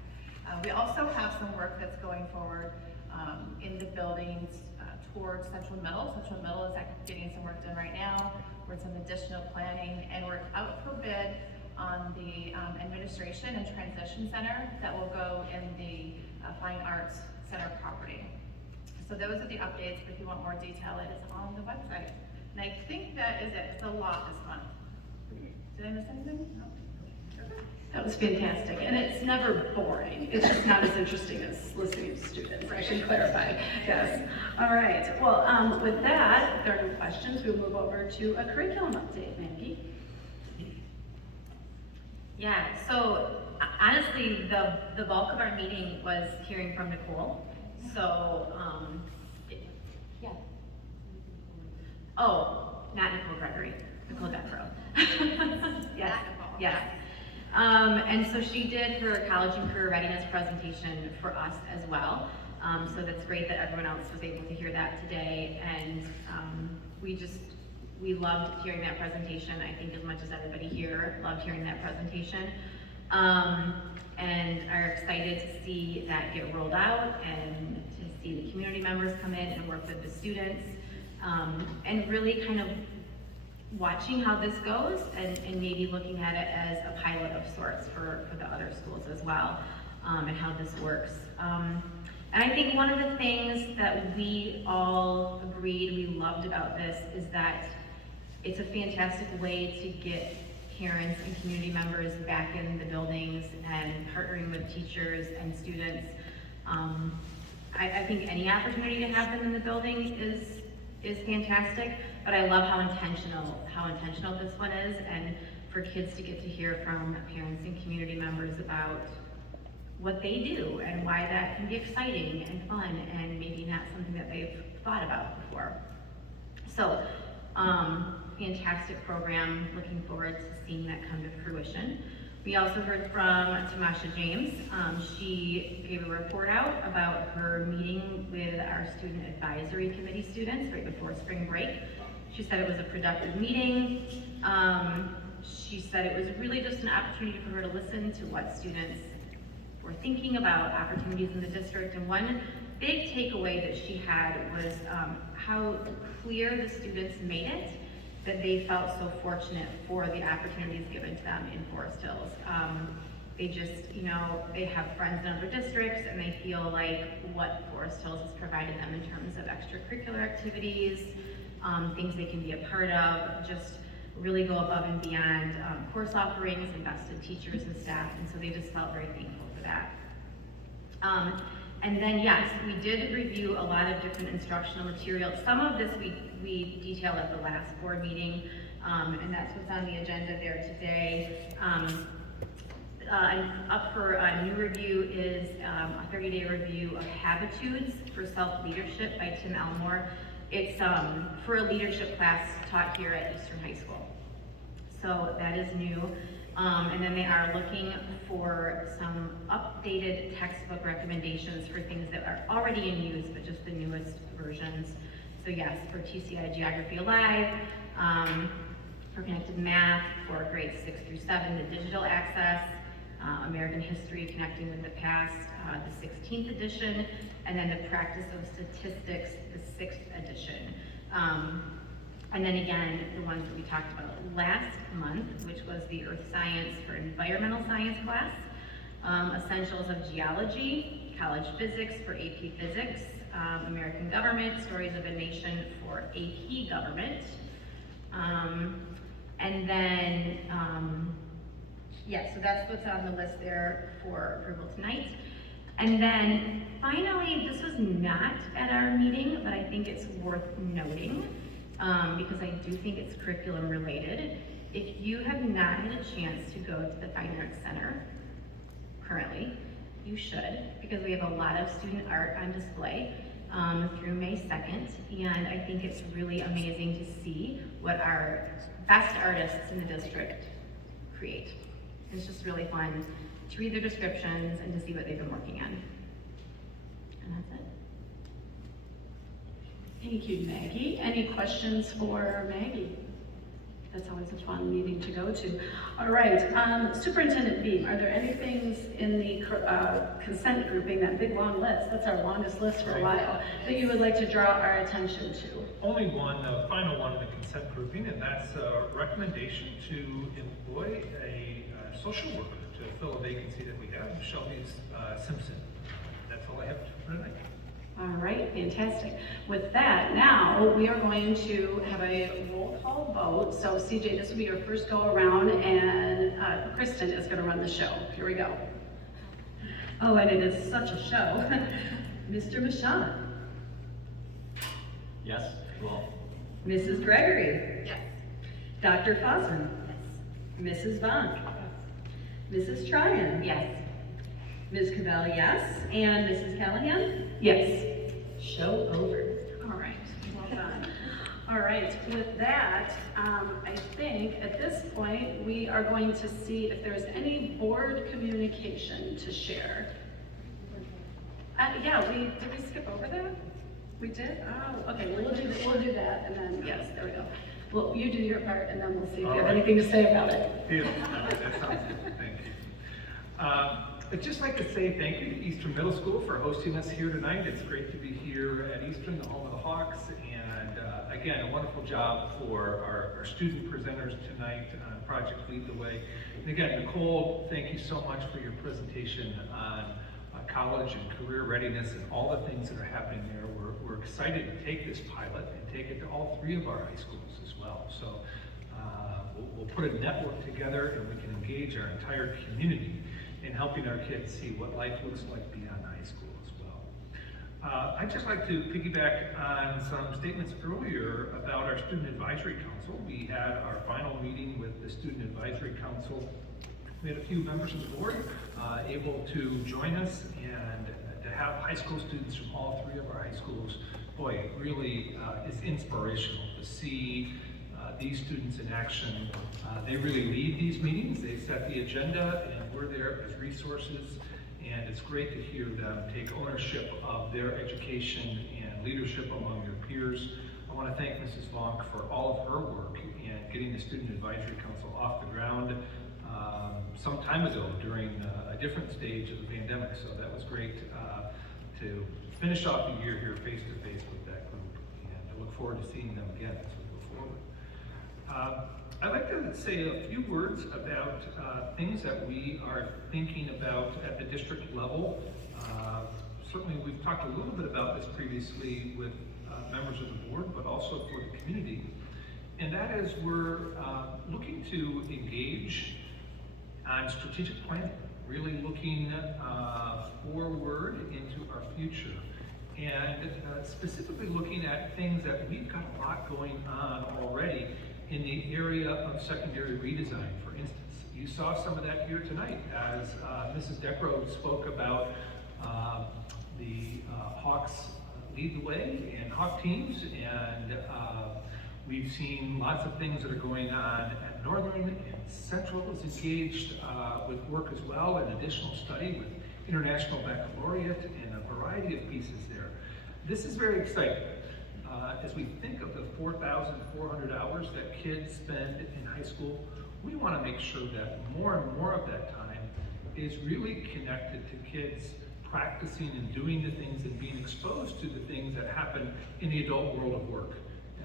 We also have some work that's going forward in the buildings towards Central Middle. Central Middle is getting some work done right now. We're in some additional planning, and we're out for bid on the administration and transition center that will go in the Fine Arts Center property. So those are the updates, but if you want more detail, it is on the website. And I think that is it. It's a lot this month. Did I miss anything? No? Okay. That was fantastic, and it's never boring. It's just not as interesting as listening to students, I should clarify. Yes. All right, well, with that, if there are no questions, we'll move over to a curriculum update. Maggie? Yeah, so honestly, the bulk of our meeting was hearing from Nicole. So, yeah. Oh, not Nicole Gregory, Nicole Devereaux. Yes, yes. And so she did her college and career readiness presentation for us as well. So that's great that everyone else was able to hear that today. And we loved hearing that presentation. I think as much as everybody here loved hearing that presentation. And are excited to see that get rolled out and to see the community members come in and work with the students. And really kind of watching how this goes and maybe looking at it as a pilot of sorts for the other schools as well, and how this works. And I think one of the things that we all agreed we loved about this is that it's a fantastic way to get parents and community members back in the buildings and partnering with teachers and students. I think any opportunity to have them in the building is fantastic, but I love how intentional this one is, and for kids to get to hear from parents and community members about what they do and why that can be exciting and fun and maybe not something that they've thought about before. So, fantastic program, looking forward to seeing that come to fruition. We also heard from Tamasha James. She gave a report out about her meeting with our student advisory committee students right before spring break. She said it was a productive meeting. She said it was really just an opportunity for her to listen to what students were thinking about opportunities in the district. And one big takeaway that she had was how clear the students made it that they felt so fortunate for the opportunities given to them in Forest Hills. They just, they have friends in other districts and they feel like what Forest Hills has provided them in terms of extracurricular activities, things they can be a part of, just really go above and beyond course offerings, invested teachers and staff, and so they just felt very thankful for that. And then yes, we did review a lot of different instructional materials. Some of this we detailed at the last board meeting, and that's what's on the agenda there today. And up for a new review is a 30-day review of Habitudes for Self-Leadership by Tim Elmore. It's for a leadership class taught here at Eastern High School. So that is new. And then they are looking for some updated textbook recommendations for things that are already in use, but just the newest versions. So yes, for TCI Geography Alive, for Connected Math, for grades 6 through 7, the digital access, American History Connecting with the Past, the 16th edition, and then the Practice of Statistics, the 6th edition. And then again, the ones that we talked about last month, which was the Earth Science for Environmental Science class, Essentials of Geology, College Physics for AP Physics, American Government, Stories of a Nation for AP Government. And then, yeah, so that's what's on the list there for approval tonight. And then finally, this was not at our meeting, but I think it's worth noting, because I do think it's curriculum related. If you have not had a chance to go to the Fine Arts Center currently, you should, because we have a lot of student art on display through May 2nd, and I think it's really amazing to see what our best artists in the district create. It's just really fun to read their descriptions and to see what they've been working on. And that's it. Thank you, Maggie. Any questions for Maggie? That's always a fun meeting to go to. All right, Superintendent Beam, are there any things in the consent grouping, that big long list, that's our longest list for a while, that you would like to draw our attention to? Only one, the final one in the consent grouping, and that's a recommendation to employ a social worker to fill a vacancy that we have, Shelby Simpson. That's all I have for tonight. All right, fantastic. With that, now we are going to have a roll call vote. So CJ, this will be your first go around, and Kristen is going to run the show. Here we go. Oh, and it is such a show. Mr. Michon. Yes, well. Mrs. Gregory. Yes. Dr. Fossen. Yes. Mrs. Vaughn. Mrs. Tryon? Yes. Ms. Cavell, yes. And Mrs. Callahan? Yes. Show over. All right, well done. All right, with that, I think at this point, we are going to see if there's any board communication to share. Yeah, did we skip over that? We did? Oh, okay, well, we'll do that, and then, yes, there we go. Well, you do your part, and then we'll see if you have anything to say about it. Yeah, no, that sounds good, thank you. I'd just like to say thank you to Eastern Middle School for hosting us here tonight. It's great to be here at Eastern, the home of the Hawks, and again, a wonderful job for our student presenters tonight on Project Lead the Way. And again, Nicole, thank you so much for your presentation on college and career readiness and all the things that are happening there. We're excited to take this pilot and take it to all 3 of our high schools as well. So we'll put a network together and we can engage our entire community in helping our kids see what life looks like beyond high school as well. I'd just like to piggyback on some statements earlier about our Student Advisory Council. We had our final meeting with the Student Advisory Council. We had a few members of the board able to join us, and to have high school students from all 3 of our high schools, boy, it really is inspirational to see these students in action. They really lead these meetings, they set the agenda, and we're there as resources, and it's great to hear them take ownership of their education and leadership among their peers. I want to thank Mrs. Vonk for all of her work in getting the Student Advisory Council off the ground some time ago during a different stage of the pandemic, so that was great to finish off the year here face to face with that group, and I look forward to seeing them again as we go forward. I'd like to say a few words about things that we are thinking about at the district level. Certainly we've talked a little bit about this previously with members of the board, but also for the community, and that is we're looking to engage on strategic planning, really looking forward into our future, and specifically looking at things that we've got a lot going on already in the area of secondary redesign, for instance. You saw some of that here tonight as Mrs. Deckrow spoke about the Hawks Lead the Way and Hawk teams, and we've seen lots of things that are going on at Northern, and Central is engaged with work as well, and additional study with International Baccalaureate and a variety of pieces there. This is very exciting. As we think of the 4,400 hours that kids spend in high school, we want to make sure that more and more of that time is really connected to kids practicing and doing the things and being exposed to the things that happen in the adult world of work.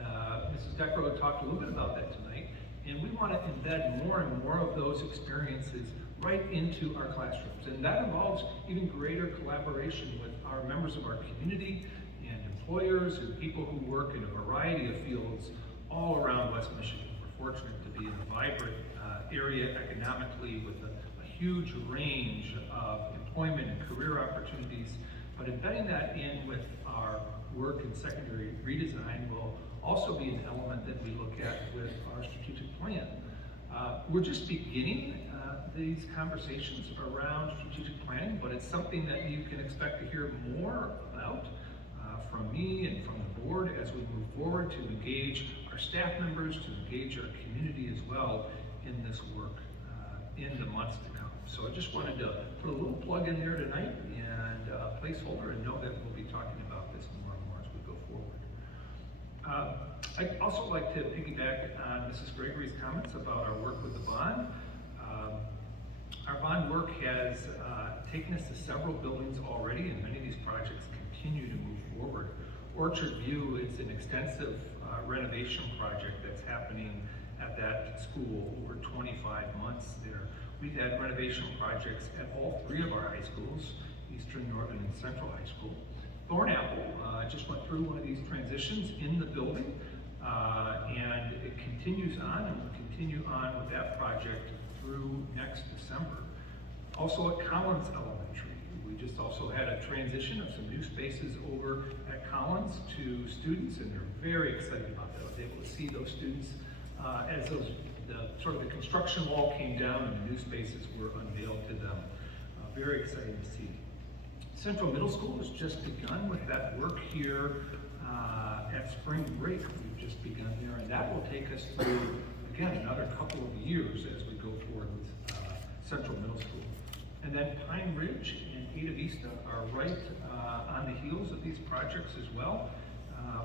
Mrs. Deckrow talked a little bit about that tonight, and we want to embed more and more of those experiences right into our classrooms. And that involves even greater collaboration with our members of our community and employers and people who work in a variety of fields all around West Michigan. We're fortunate to be in a vibrant area economically with a huge range of employment and career opportunities, but embedding that in with our work in secondary redesign will also be an element that we look at with our strategic plan. We're just beginning these conversations around strategic planning, but it's something that you can expect to hear more about from me and from the board as we move forward to engage our staff members, to engage our community as well in this work in the months to come. So I just wanted to put a little plug in there tonight and a placeholder, and know that we'll be talking about this more and more as we go forward. I'd also like to piggyback on Mrs. Gregory's comments about our work with the bond. Our bond work has taken us to several buildings already, and many of these projects continue to move forward. Orchard View is an extensive renovation project that's happening at that school over 25 months there. We've had renovation projects at all 3 of our high schools, Eastern, Northern, and Central High School. Thornapple just went through one of these transitions in the building, and it continues on, and will continue on with that project through next December. Also at Collins Elementary, we just also had a transition of some new spaces over at Collins to students, and they're very excited about that. I was able to see those students as the construction wall came down and the new spaces were unveiled to them. Very exciting to see. Central Middle School has just begun with that work here at spring break. We've just begun there, and that will take us through, again, another couple of years as we go forward with Central Middle School. And then Pine Ridge and Ada Vista are right on the heels of these projects as well.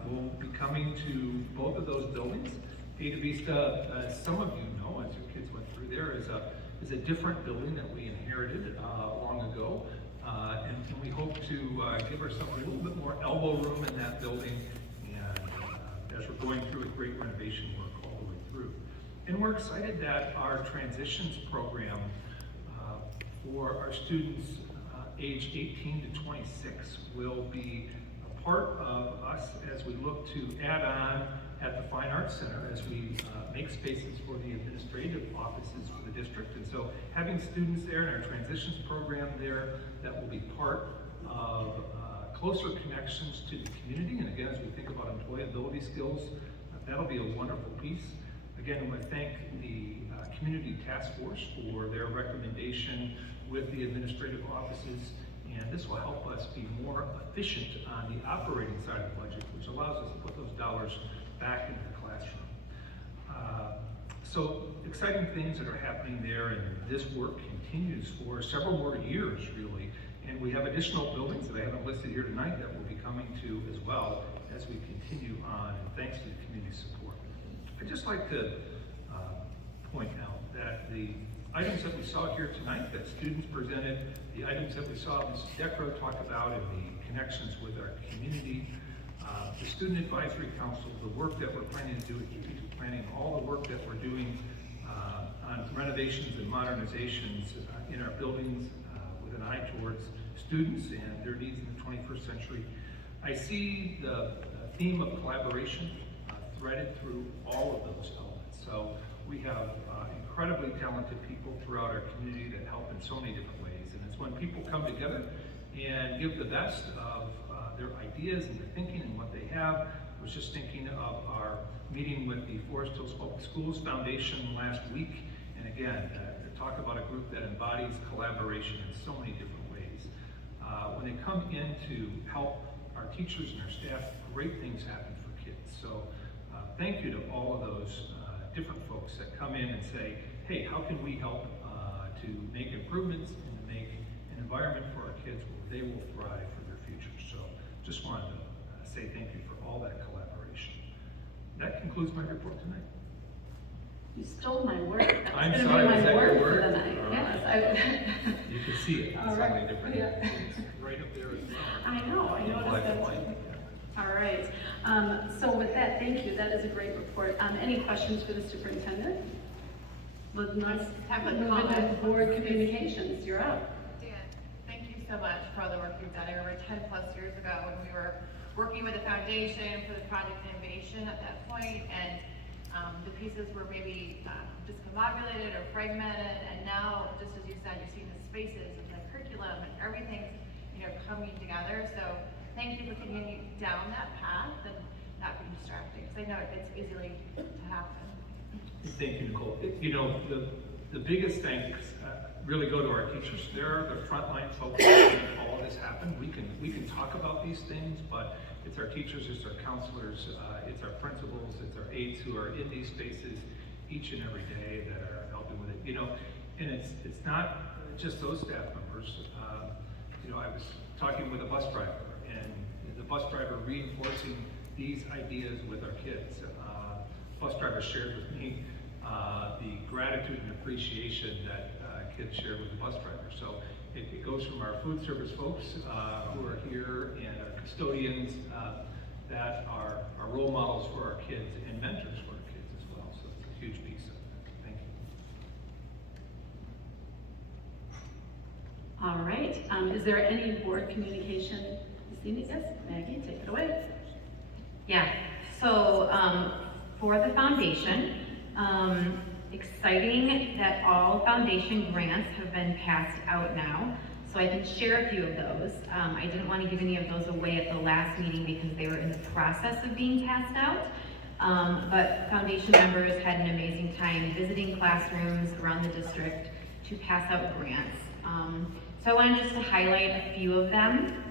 We'll be coming to both of those buildings. Ada Vista, as some of you know, as your kids went through there, is a different building that we inherited long ago. And we hope to give ourselves a little bit more elbow room in that building, and as we're going through a great renovation work all the way through. And we're excited that our transitions program for our students aged 18 to 26 will be a part of us as we look to add on at the Fine Arts Center as we make spaces for the administrative offices for the district. And so having students there in our transitions program there, that will be part of closer connections to the community. And again, as we think about employability skills, that'll be a wonderful piece. Again, I want to thank the Community Task Force for their recommendation with the administrative offices, and this will help us be more efficient on the operating side of the budget, which allows us to put those dollars back into the classroom. So exciting things that are happening there, and this work continues for several more years, really. And we have additional buildings that I haven't listed here tonight that we'll be coming to as well as we continue on, and thanks to the community support. I'd just like to point out that the items that we saw here tonight, that students presented, the items that we saw Mrs. Decro talk about, and the connections with our community, the Student Advisory Council, the work that we're planning to do with strategic planning, all the work that we're doing on renovations and modernizations in our buildings with an eye towards students and their needs in the 21st century. I see the theme of collaboration threaded through all of those elements. So we have incredibly talented people throughout our community that help in so many different ways. And it's when people come together and give the best of their ideas and their thinking and what they have. I was just thinking of our meeting with the Forest Hills Public Schools Foundation last week. And again, to talk about a group that embodies collaboration in so many different ways. When they come in to help our teachers and our staff, great things happen for kids. So thank you to all of those different folks that come in and say, hey, how can we help to make improvements and to make an environment for our kids where they will thrive for their future. So just wanted to say thank you for all that collaboration. That concludes my report tonight. You stole my word. I'm That's sorry, gonna was be my that word your for word? the night. All Yes, right. You can see it. All It's right. slightly different. Yeah. It's right up there as well. I know, I In noticed black that and too. white. All right, so with that, thank you, that is a great report. Any questions for the superintendent? Let's Have a move into comment. board communications, you're up. Dan, thank you so much for all the work you've done. I remember 10 plus years ago when we were working with the foundation for the project innovation at that point, and the pieces were maybe discombobulated or fragmented, and now, just as you said, you're seeing the spaces of the curriculum and everything's, coming together. So thank you for continuing down that path and not being distracted, because I know it's easily to happen. Thank you, Nicole. The biggest thanks really go to our teachers. They're the frontline folks that make all of this happen. We can talk about these things, but it's our teachers, it's our counselors, it's our principals, it's our aides who are in these spaces each and every day that are helping with it. And it's not just those staff members. I was talking with a bus driver, and the bus driver reinforcing these ideas with our kids. Bus driver shared with me the gratitude and appreciation that kids share with the bus driver. So it goes from our food service folks who are here and our custodians that are role models for our kids and mentors for our kids as well. So it's a huge piece of that. Thank you. All right, is there any board communication this evening? Yes, Maggie, take it away. Yeah, so for the foundation, exciting that all foundation grants have been passed out now. So I can share a few of those. I didn't want to give any of those away at the last meeting because they were in the process of being passed out. But foundation members had an amazing time visiting classrooms around the district to pass out grants. So I wanted just to highlight a few of them.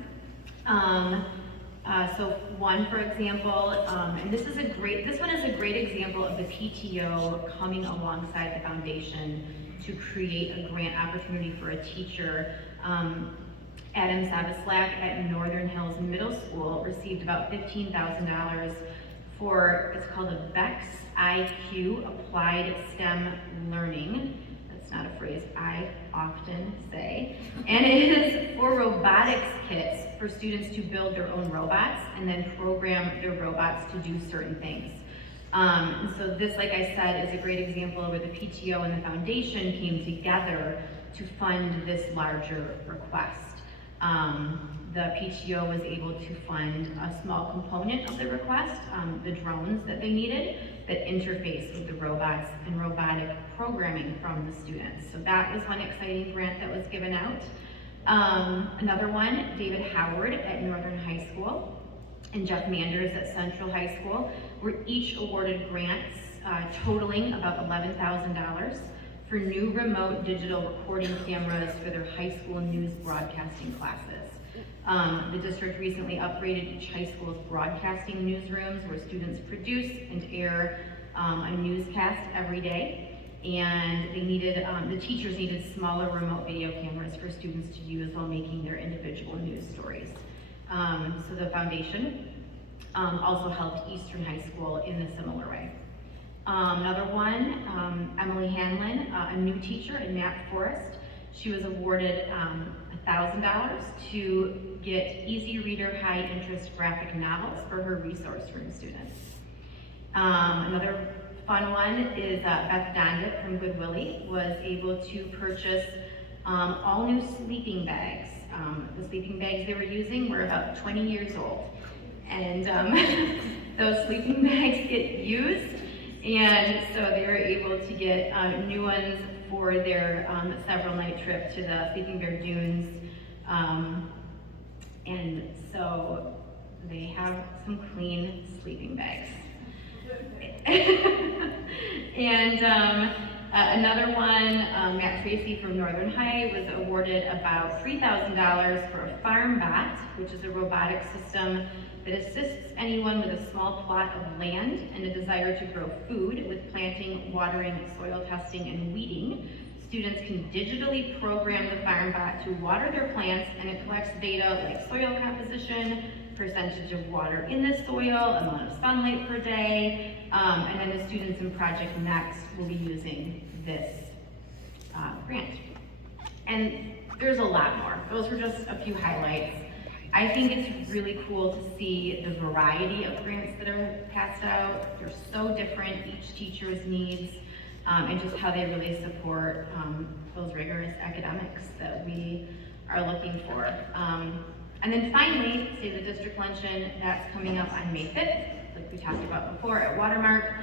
So one, for example, and this one is a great example of the PTO coming alongside the foundation to create a grant opportunity for a teacher. Adam Savislak at Northern Hills Middle School received about $15,000 for, it's called a VEX IQ Applied STEM Learning. That's not a phrase I often say. And it is for robotics kits for students to build their own robots and then program their robots to do certain things. So this, like I said, is a great example where the PTO and the foundation came together to fund this larger request. The PTO was able to fund a small component of the request, the drones that they needed, that interface with the robots and robotic programming from the students. So that was one exciting grant that was given out. Another one, David Howard at Northern High School and Jeff Manders at Central High School were each awarded grants totaling about $11,000 for new remote digital recording cameras for their high school news broadcasting classes. The district recently upgraded each high school's broadcasting newsrooms where students produce and air a newscast every day. And they needed, the teachers needed smaller remote video cameras for students to use while making their individual news stories. So the foundation also helped Eastern High School in a similar way. Another one, Emily Hanlon, a new teacher in Knapp Forest. She was awarded $1,000 to get easy reader, high interest graphic novels for her resource room students. Another fun one is Beth Dondit from Goodwillie was able to purchase all new sleeping bags. The sleeping bags they were using were about 20 years old. And those sleeping bags get used, and so they were able to get new ones for their several night trip to the Sleeping Bear Dunes. And so they have some clean sleeping bags. And another one, Matt Tracy from Northern High was awarded about $3,000 for a farm bot, which is a robotic system that assists anyone with a small plot of land and a desire to grow food with planting, watering, soil testing, and weeding. Students can digitally program the farm bot to water their plants, and it collects data like soil composition, percentage of water in the soil, amount of sunlight per day, and then the students in Project Next will be using this grant. And there's a lot more. Those were just a few highlights. I think it's really cool to see the variety of grants that are passed out. They're so different, each teacher's needs, and just how they really support those rigorous academics that we are looking for. And then finally, State of the District Luncheon, that's coming up on May 5th, like we talked about before at Watermark.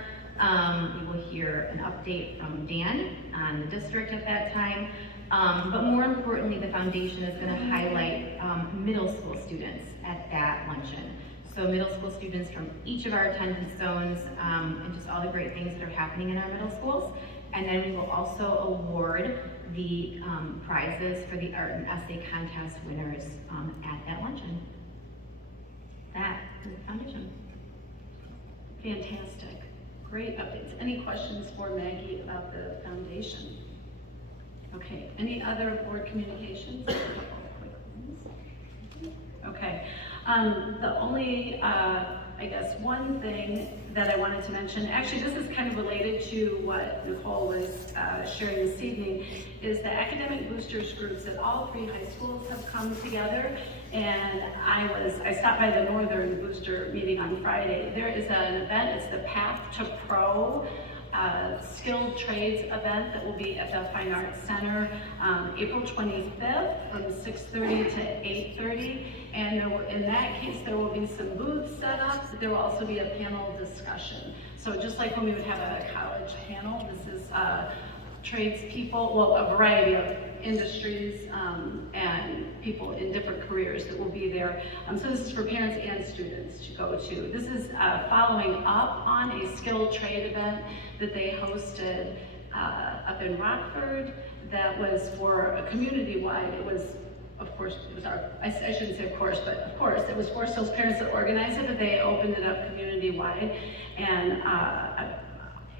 We will hear an update from Dan on the district at that time. But more importantly, the foundation is going to highlight middle school students at that luncheon. So middle school students from each of our attendance zones and just all the great things that are happening in our middle schools. And then we will also award the prizes for the art and essay contest winners at that luncheon. That is the foundation. Fantastic. Great updates. Any questions for Maggie about the foundation? Okay, any other board communications? Okay, the only, I guess, one thing that I wanted to mention, actually this is kind of related to what Nicole was sharing this evening, is the academic boosters groups at all 3 high schools have come together, and I stopped by the Northern Booster meeting on Friday. There is an event, it's the Path to Pro skilled trades event that will be at the Fine Arts Center April 25th from 6:30 to 8:30. And in that case, there will be some booths set up. There will also be a panel discussion. So just like when we would have a college panel, this is tradespeople, well, a variety of industries and people in different careers that will be there. So this is for parents and students to go to. This is following up on a skilled trade event that they hosted up in Rockford that was for a community-wide. It was, of course, it was our, I shouldn't say of course, but of course, it was Forest Hills parents that organized it, but they opened it up community-wide. And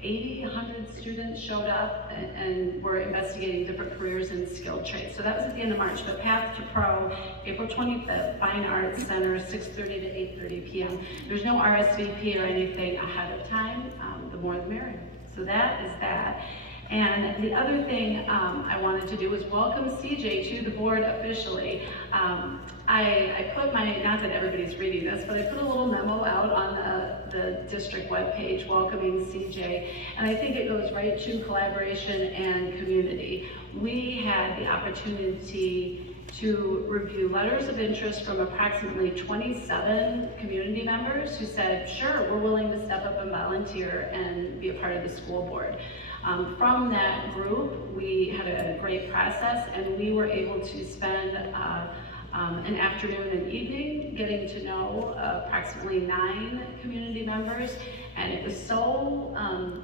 80, 100 students showed up and were investigating different careers in skilled trades. So that was at the end of March, but Path to Pro, April 25th, Fine Arts Center, 6:30 to 8:30 p.m. There's no RSVP or anything ahead of time, the more the merrier. So that is that. And the other thing I wanted to do was welcome CJ to the board officially. I put my, not that everybody's reading this, but I put a little memo out on the district webpage welcoming CJ, and I think it goes right to collaboration and community. We had the opportunity to review letters of interest from approximately 27 community members who said, sure, we're willing to step up and volunteer and be a part of the school board. From that group, we had a great process, and we were able to spend an afternoon and evening getting to know approximately 9 community members, and it was so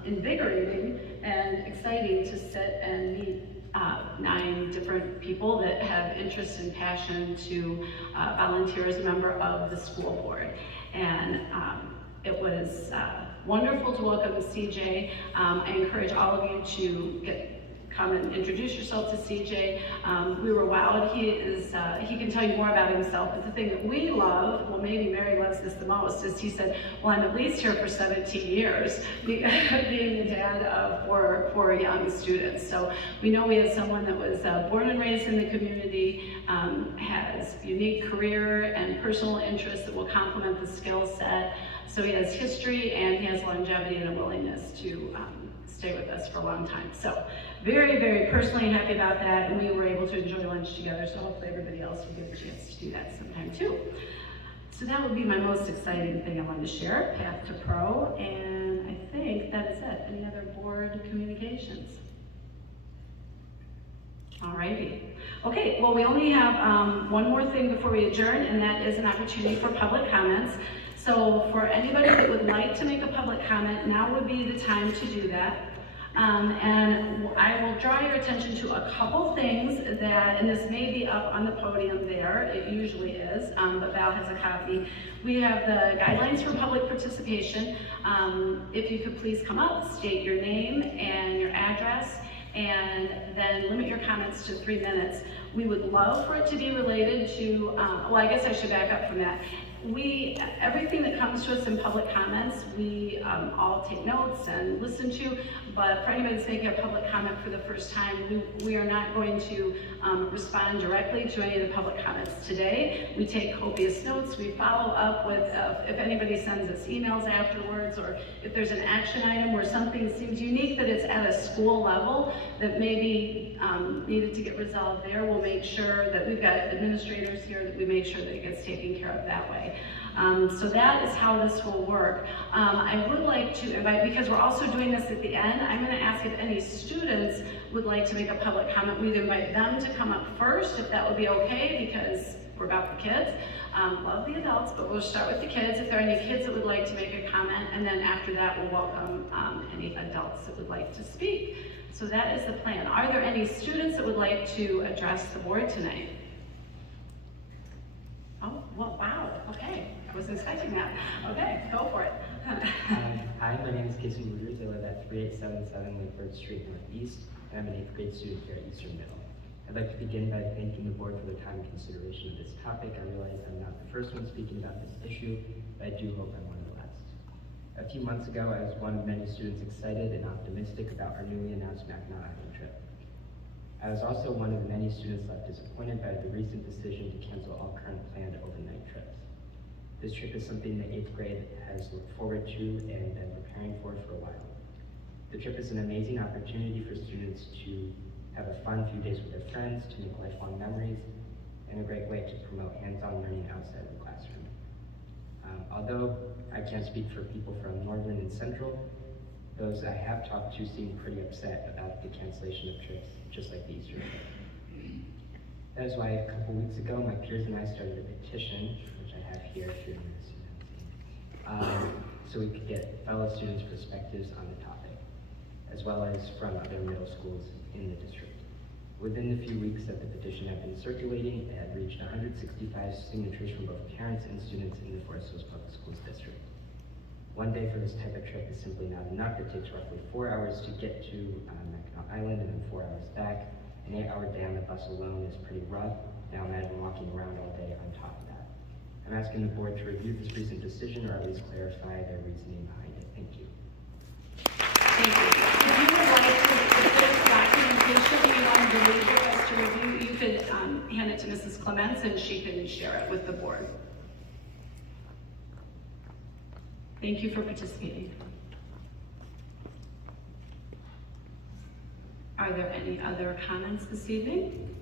invigorating and exciting to sit and meet 9 different people that have interest and passion to volunteer as a member of the school board. And it was wonderful to welcome CJ. I encourage all of you to come and introduce yourself to CJ. We were wowed. He can tell you more about himself, but the thing that we love, well, maybe Mary loves this the most, is he said, well, I'm at least here for 17 years, being the dad of 4 young students. So we know we have someone that was born and raised in the community, has unique career and personal interests that will complement the skill set. So he has history, and he has longevity and a willingness to stay with us for a long time. So very, very personally happy about that, and we were able to enjoy lunch together, so hopefully everybody else will get a chance to do that sometime too. So that would be my most exciting thing I wanted to share, Path to Pro, and I think that is it. Any other board communications? Alrighty. Okay, well, we only have one more thing before we adjourn, and that is an opportunity for public comments. So for anybody that would like to make a public comment, now would be the time to do that. And I will draw your attention to a couple things that, and this may be up on the podium there, it usually is, but Val has a copy. We have the guidelines for public participation. If you could please come up, state your name and your address, and then limit your comments to 3 minutes. We would love for it to be related to, well, I guess I should back up from that. Everything that comes to us in public comments, we all take notes and listen to, but for anybody that's making a public comment for the first time, we are not going to respond directly to any of the public comments today. We take copious notes, we follow up with, if anybody sends us emails afterwards, or if there's an action item where something seems unique that it's at a school level that maybe needed to get resolved there, we'll make sure that we've got administrators here that we make sure that it gets taken care of that way. So that is how this will work. I would like to invite, because we're also doing this at the end, I'm going to ask if any students would like to make a public comment. We'd invite them to come up first, if that would be okay, because we're about the kids. Love the adults, but we'll start with the kids. If there are any kids that would like to make a comment, and then after that we'll welcome any adults that would like to speak. So that is the plan. Are there any students that would like to address the board tonight? Oh, well, wow, okay. I wasn't expecting that. Okay, go for it. Hi, my name is Casey Wooters. I live at 3877 Lakeford Street Northeast, and I'm an 8th grade student here at Eastern Middle. I'd like to begin by thanking the board for the time and consideration of this topic. I realize I'm not the first one speaking about this issue, but I do hope I'm one of the last. A few months ago, I was one of many students excited and optimistic about our newly announced Mackinac Island trip. I was also one of the many students left disappointed by the recent decision to cancel all current planned overnight trips. This trip is something the 8th grade has looked forward to and been preparing for a while. The trip is an amazing opportunity for students to have a fun few days with their friends, to make lifelong memories, and a great way to promote hands-on learning outside the classroom. Although I can't speak for people from Northern and Central, Those I have talked to seem pretty upset about the cancellation of trips, just like the Easter trip. That is why a couple weeks ago, my peers and I started a petition, which I have here if you're interested, so we could get fellow students' perspectives on the topic, as well as from other middle schools in the district. Within the few weeks that the petition had been circulating, it had reached 165 signatures from both parents and students in the Forest Hills Public Schools district. One day for this type of trip is simply not enough. It takes roughly 4 hours to get to Mackinac Island and then 4 hours back. An 8-hour day on the bus alone is pretty rough. Now imagine walking around all day on top of that. I'm asking the board to review this recent decision or at least clarify their reasoning behind it. Thank you. Thank you. If you would like to, if there's documentation you wanted to leave with us to review, you could hand it to Mrs. Clements and she can share it with the board. Thank you for participating. Are there any other comments this evening?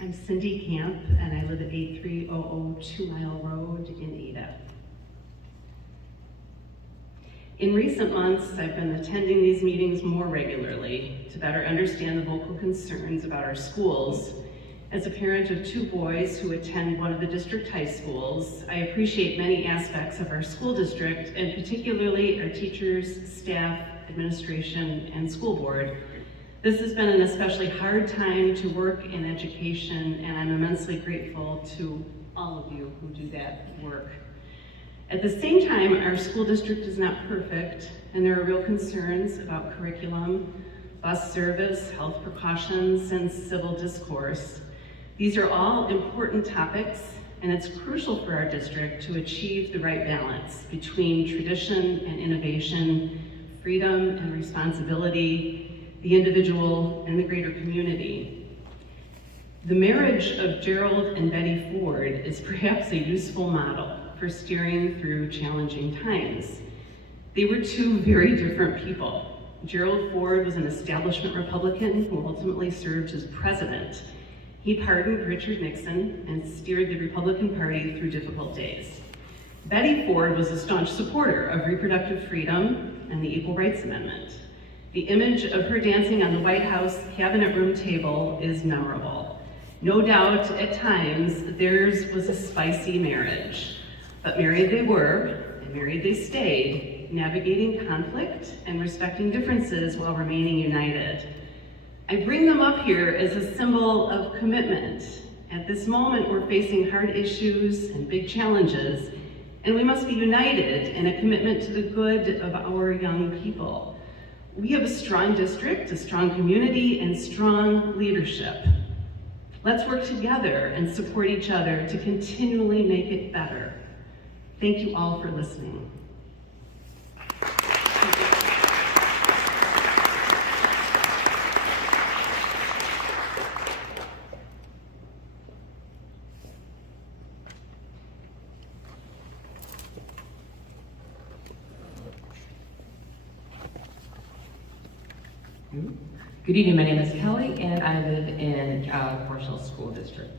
I'm Cindy Camp, and I live at 8300 2 Mile Road in Ada. In recent months, I've been attending these meetings more regularly to better understand the vocal concerns about our schools. As a parent of 2 boys who attend one of the district high schools, I appreciate many aspects of our school district, and particularly our teachers, staff, administration, and school board. This has been an especially hard time to work in education, and I'm immensely grateful to all of you who do that work. At the same time, our school district is not perfect, and there are real concerns about curriculum, bus service, health precautions, and civil discourse. These are all important topics, and it's crucial for our district to achieve the right balance between tradition and innovation, freedom and responsibility, the individual and the greater community. The marriage of Gerald and Betty Ford is perhaps a useful model for steering through challenging times. They were 2 very different people. Gerald Ford was an establishment Republican who ultimately served as president. He pardoned Richard Nixon and steered the Republican Party through difficult days. Betty Ford was a staunch supporter of reproductive freedom and the Equal Rights Amendment. The image of her dancing on the White House cabinet room table is memorable. No doubt, at times, theirs was a spicy marriage. But married they were, and married they stayed, navigating conflict and respecting differences while remaining united. I bring them up here as a symbol of commitment. At this moment, we're facing hard issues and big challenges, and we must be united in a commitment to the good of our young people. We have a strong district, a strong community, and strong leadership. Let's work together and support each other to continually make it better. Thank you all for listening. Good evening, my name is Kelly and I live in Forest Hills School District.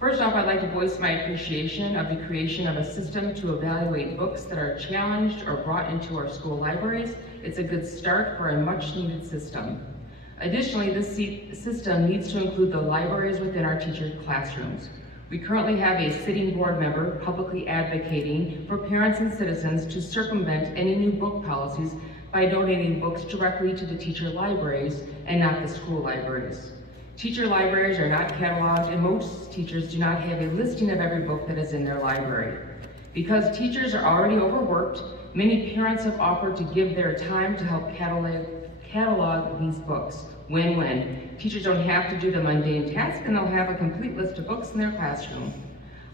First off, I'd like to voice my appreciation of the creation of a system to evaluate books that are challenged or brought into our school libraries. It's a good start for a much needed system. Additionally, this system needs to include the libraries within our teacher classrooms. We currently have a sitting board member publicly advocating for parents and citizens to circumvent any new book policies by donating books directly to the teacher libraries and not the school libraries. Teacher libraries are not cataloged, and most teachers do not have a listing of every book that is in their library. Because teachers are already overworked, many parents have offered to give their time to help catalog these books. Win-win. Teachers don't have to do the mundane task, and they'll have a complete list of books in their classroom.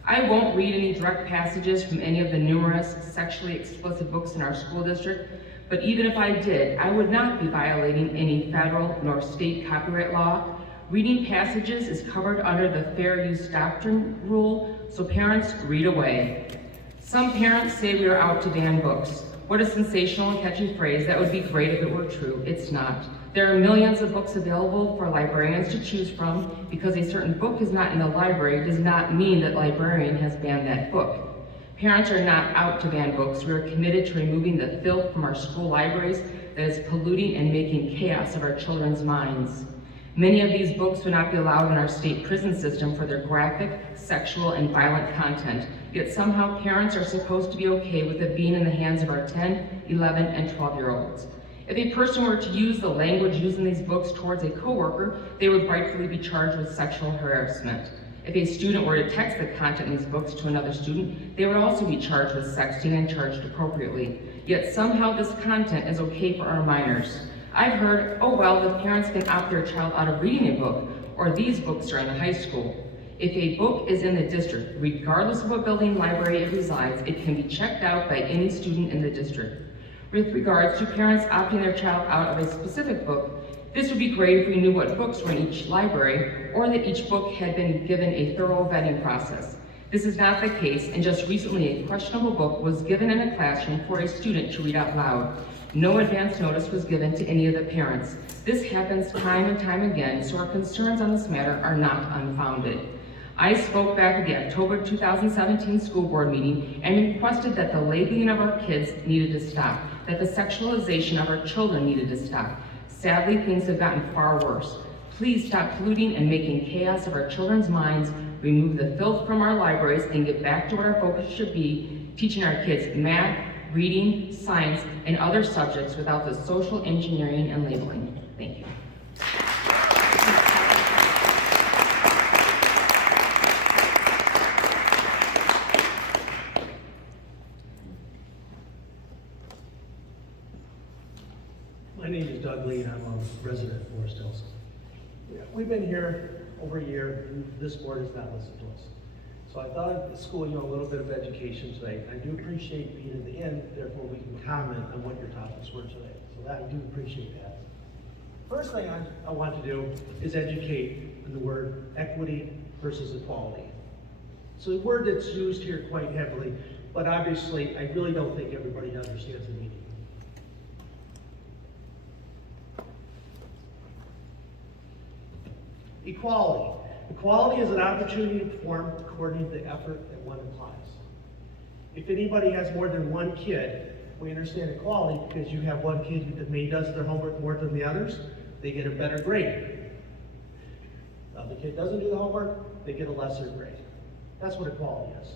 I won't read any direct passages from any of the numerous sexually explicit books in our school district, but even if I did, I would not be violating any federal nor state copyright law. Reading passages is covered under the Fair Use Doctrine rule, so parents, read away. Some parents say we are out to ban books. What a sensational and catchy phrase. That would be great if it were true. It's not. There are millions of books available for librarians to choose from. Because a certain book is not in the library does not mean that librarian has banned that book. Parents are not out to ban books. We are committed to removing the filth from our school libraries that is polluting and making chaos of our children's minds. Many of these books would not be allowed in our state prison system for their graphic, sexual, and violent content, yet somehow parents are supposed to be okay with it being in the hands of our 10, 11, and 12-year-olds. If a person were to use the language used in these books towards a coworker, they would rightfully be charged with sexual harassment. If a student were to text the content in these books to another student, they would also be charged with sexting and charged appropriately. Yet somehow this content is okay for our minors. I've heard, oh well, the parents can opt their child out of reading a book, or these books are in the high school. If a book is in the district, regardless of what building library it resides, it can be checked out by any student in the district. With regards to parents opting their child out of a specific book, this would be great if we knew what books were in each library, or that each book had been given a thorough vetting process. This is not the case, and just recently a questionable book was given in a classroom for a student to read out loud. No advance notice was given to any of the parents. This happens time and time again, so our concerns on this matter are not unfounded. I spoke back at the October 2017 school board meeting and requested that the labeling of our kids needed to stop, that the sexualization of our children needed to stop. Sadly, things have gotten far worse. Please stop polluting and making chaos of our children's minds, remove the filth from our libraries, and get back to what our focus should be, teaching our kids math, reading, science, and other subjects without the social engineering and labeling. Thank you. My name is Doug Lee, and I'm a resident of Forest Hills. We've been here over a year, and this board has not listened to us. So I thought I'd school you a little bit of education today. I do appreciate being at the end, therefore we can comment on what your topics were today. So that I do appreciate that. First thing I want to do is educate on the word equity versus equality. So a word that's used here quite heavily, but obviously I really don't think everybody understands the meaning. Equality. Equality is an opportunity to perform according to the effort that one applies. If anybody has more than one kid, we understand equality because you have one kid that maybe does their homework more than the others, they get a better grade. If the kid doesn't do the homework, they get a lesser grade. That's what equality is.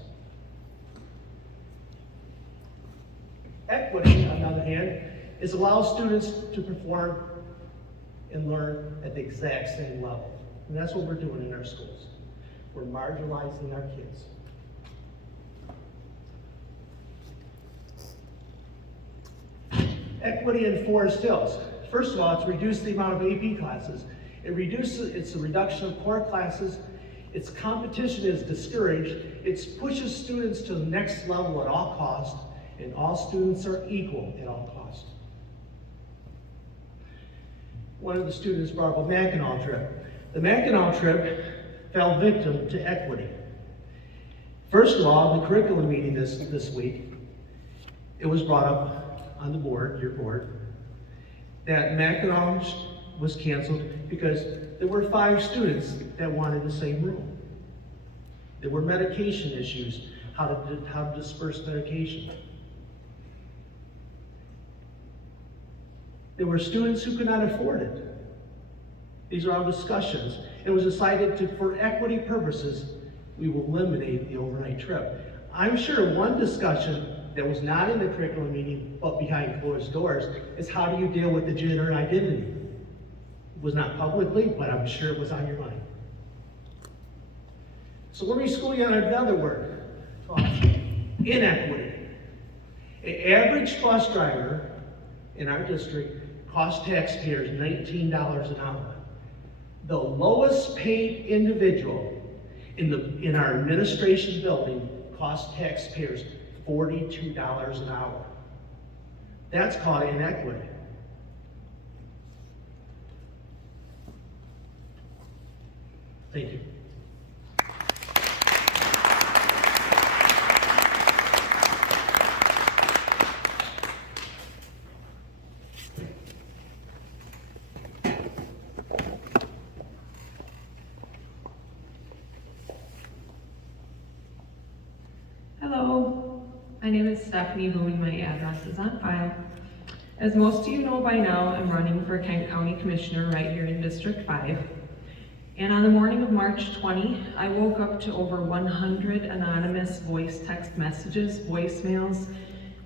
Equity, on the other hand, is allow students to perform and learn at the exact same level. And that's what we're doing in our schools. We're marginalizing our kids. Equity in Forest Hills. First of all, it's reduced the amount of AP classes. It's a reduction of core classes. Its competition is discouraged. It pushes students to the next level at all costs, and all students are equal at all costs. One of the students brought up a Mackinac trip. The Mackinac trip fell victim to equity. First of all, the curriculum meeting this week, it was brought up on the board, your board, that Mackinac was canceled because there were 5 students that wanted the same room. There were medication issues, how to disperse medication. There were students who could not afford it. These are all discussions. It was decided to, for equity purposes, we will eliminate the overnight trip. I'm sure one discussion that was not in the curriculum meeting, but behind closed doors, is how do you deal with the gender identity? It was not publicly, but I'm sure it was on your mind. So let me school you on another word, inequity. An average bus driver in our district costs taxpayers $19 an hour. The lowest paid individual in our administration building costs taxpayers $42 an hour. That's called inequity. Thank you. My name is Stephanie Boone. My address is on file. As most of you know by now, I'm running for Kent County Commissioner right here in District 5. And on the morning of March 20, I woke up to over 100 anonymous voice text messages, voicemails,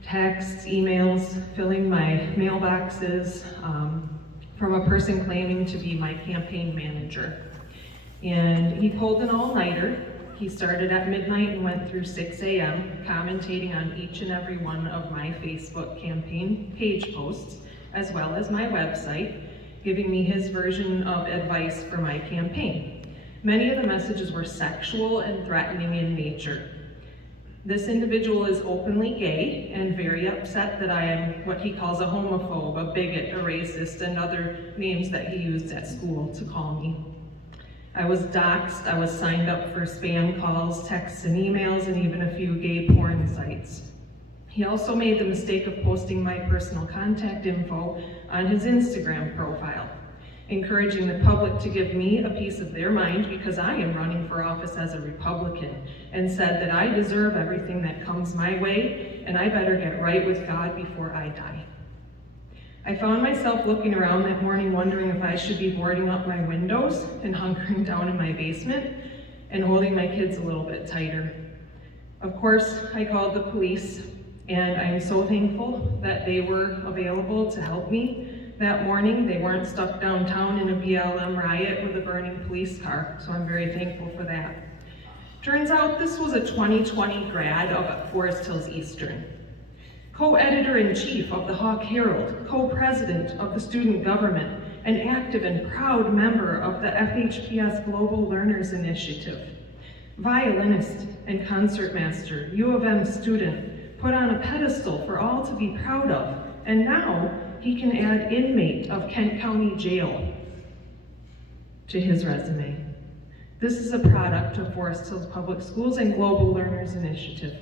texts, emails, filling my mailboxes from a person claiming to be my campaign manager. And he pulled an all-nighter. He started at midnight and went through 6 a.m., commentating on each and every one of my Facebook campaign page posts, as well as my website, giving me his version of advice for my campaign. Many of the messages were sexual and threatening in nature. This individual is openly gay and very upset that I am what he calls a homophobe, a bigot, a racist, and other names that he used at school to call me. I was doxxed, I was signed up for spam calls, texts, and emails, and even a few gay porn sites. He also made the mistake of posting my personal contact info on his Instagram profile, encouraging the public to give me a piece of their mind because I am running for office as a Republican, and said that I deserve everything that comes my way, and I better get right with God before I die. I found myself looking around that morning wondering if I should be boarding up my windows and hunkering down in my basement and holding my kids a little bit tighter. Of course, I called the police, and I'm so thankful that they were available to help me that morning. They weren't stuck downtown in a BLM riot with a burning police car, so I'm very thankful for that. Turns out this was a 2020 grad of Forest Hills Eastern. Co-editor-in-chief of the Hawk Herald, co-president of the student government, an active and proud member of the FHPS Global Learners Initiative, violinist and concertmaster, U of M student, put on a pedestal for all to be proud of, and now he can add inmate of Kent County Jail to his resume. This is a product of Forest Hills Public Schools and Global Learners Initiative.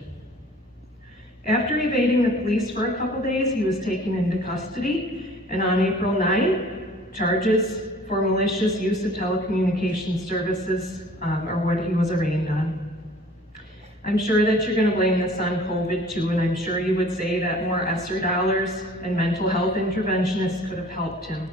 After evading the police for a couple days, he was taken into custody, and on April 9, charges for malicious use of telecommunications services are what he was arraigned on. I'm sure that you're going to blame this on COVID too, and I'm sure you would say that more ESSER dollars and mental health interventionists could have helped him.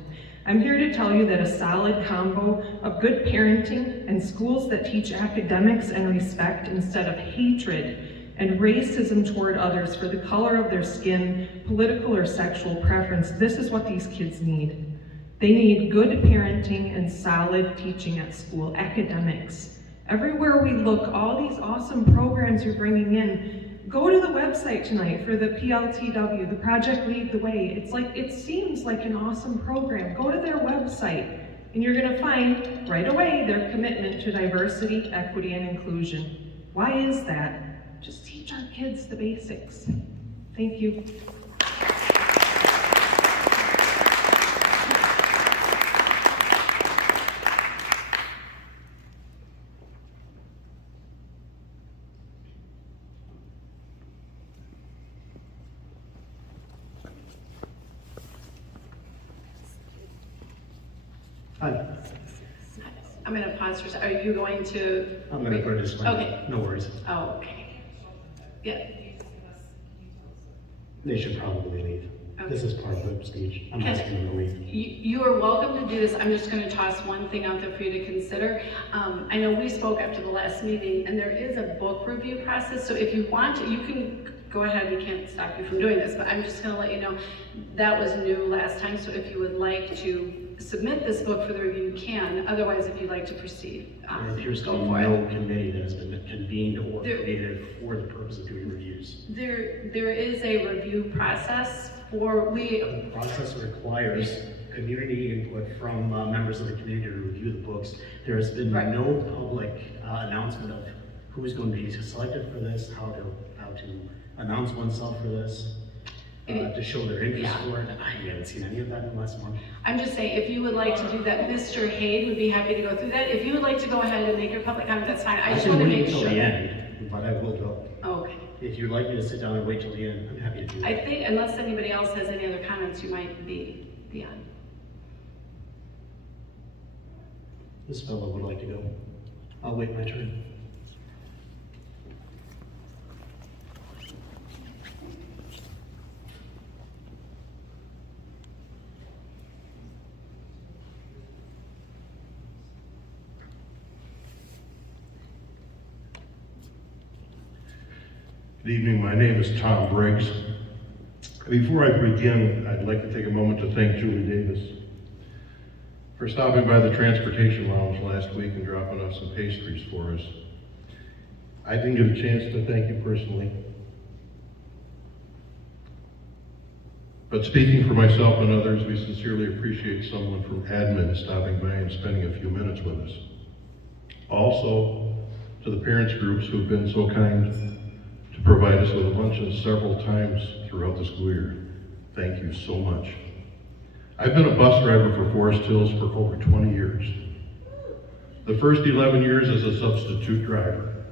I'm here to tell you that a solid combo of good parenting and schools that teach academics and respect instead of hatred and racism toward others for the color of their skin, political or sexual preference, this is what these kids need. They need good parenting and solid teaching at school, academics. Everywhere we look, all these awesome programs you're bringing in, go to the website tonight for the PLTW, the Project Lead the Way. It seems like an awesome program. Go to their website and you're gonna find right away their commitment to diversity, equity, and inclusion. Why is that? Just teach our kids the basics. Thank you. Hi. I'm going to pause for, are you going to? I'm going to put a disclaimer. Okay. No worries. Oh, okay. Yeah. They should probably leave. Okay. This is part of the speech. I'm Okay. asking them to leave. You are welcome to do this. I'm just going to toss one thing out there for you to consider. I know we spoke after the last meeting, and there is a book review process, so if you want to, you can go ahead. We can't stop you from doing this, but I'm just going to let you know that was new last time, so if you would like to submit this book for the review, you can. Otherwise, if you'd like to proceed, There appears to go be for no it. committee that has been convened or There- created for the purpose of doing reviews. There is a review process for, The process requires community input from members of the community to review the books. There has been no public announcement of who's going to be selected for this, how to announce oneself for this, to show their interest for it. I haven't seen any of that in the last month. I'm just saying, if you would like to do that, Mr. Haid would be happy to go through that. If you would like to go ahead and make your public comment, that's fine. I just want to make until sure. the end, but I will go. Okay. If you'd like me to sit down and wait till the end, I'm happy to do that. I think, unless anybody else has any other comments, you might be on. This fellow would like to go. I'll wait my turn. Good evening, my name is Tom Briggs. Before I begin, I'd like to take a moment to thank Julie Davis for stopping by the transportation lounge last week and dropping off some pastries for us. I didn't get a chance to thank you personally, but speaking for myself and others, we sincerely appreciate someone from admin stopping by and spending a few minutes with us. Also, to the parents groups who've been so kind to provide us with a luncheon several times throughout the school year. Thank you so much. I've been a bus driver for Forest Hills for over 20 years. The first 11 years as a substitute driver.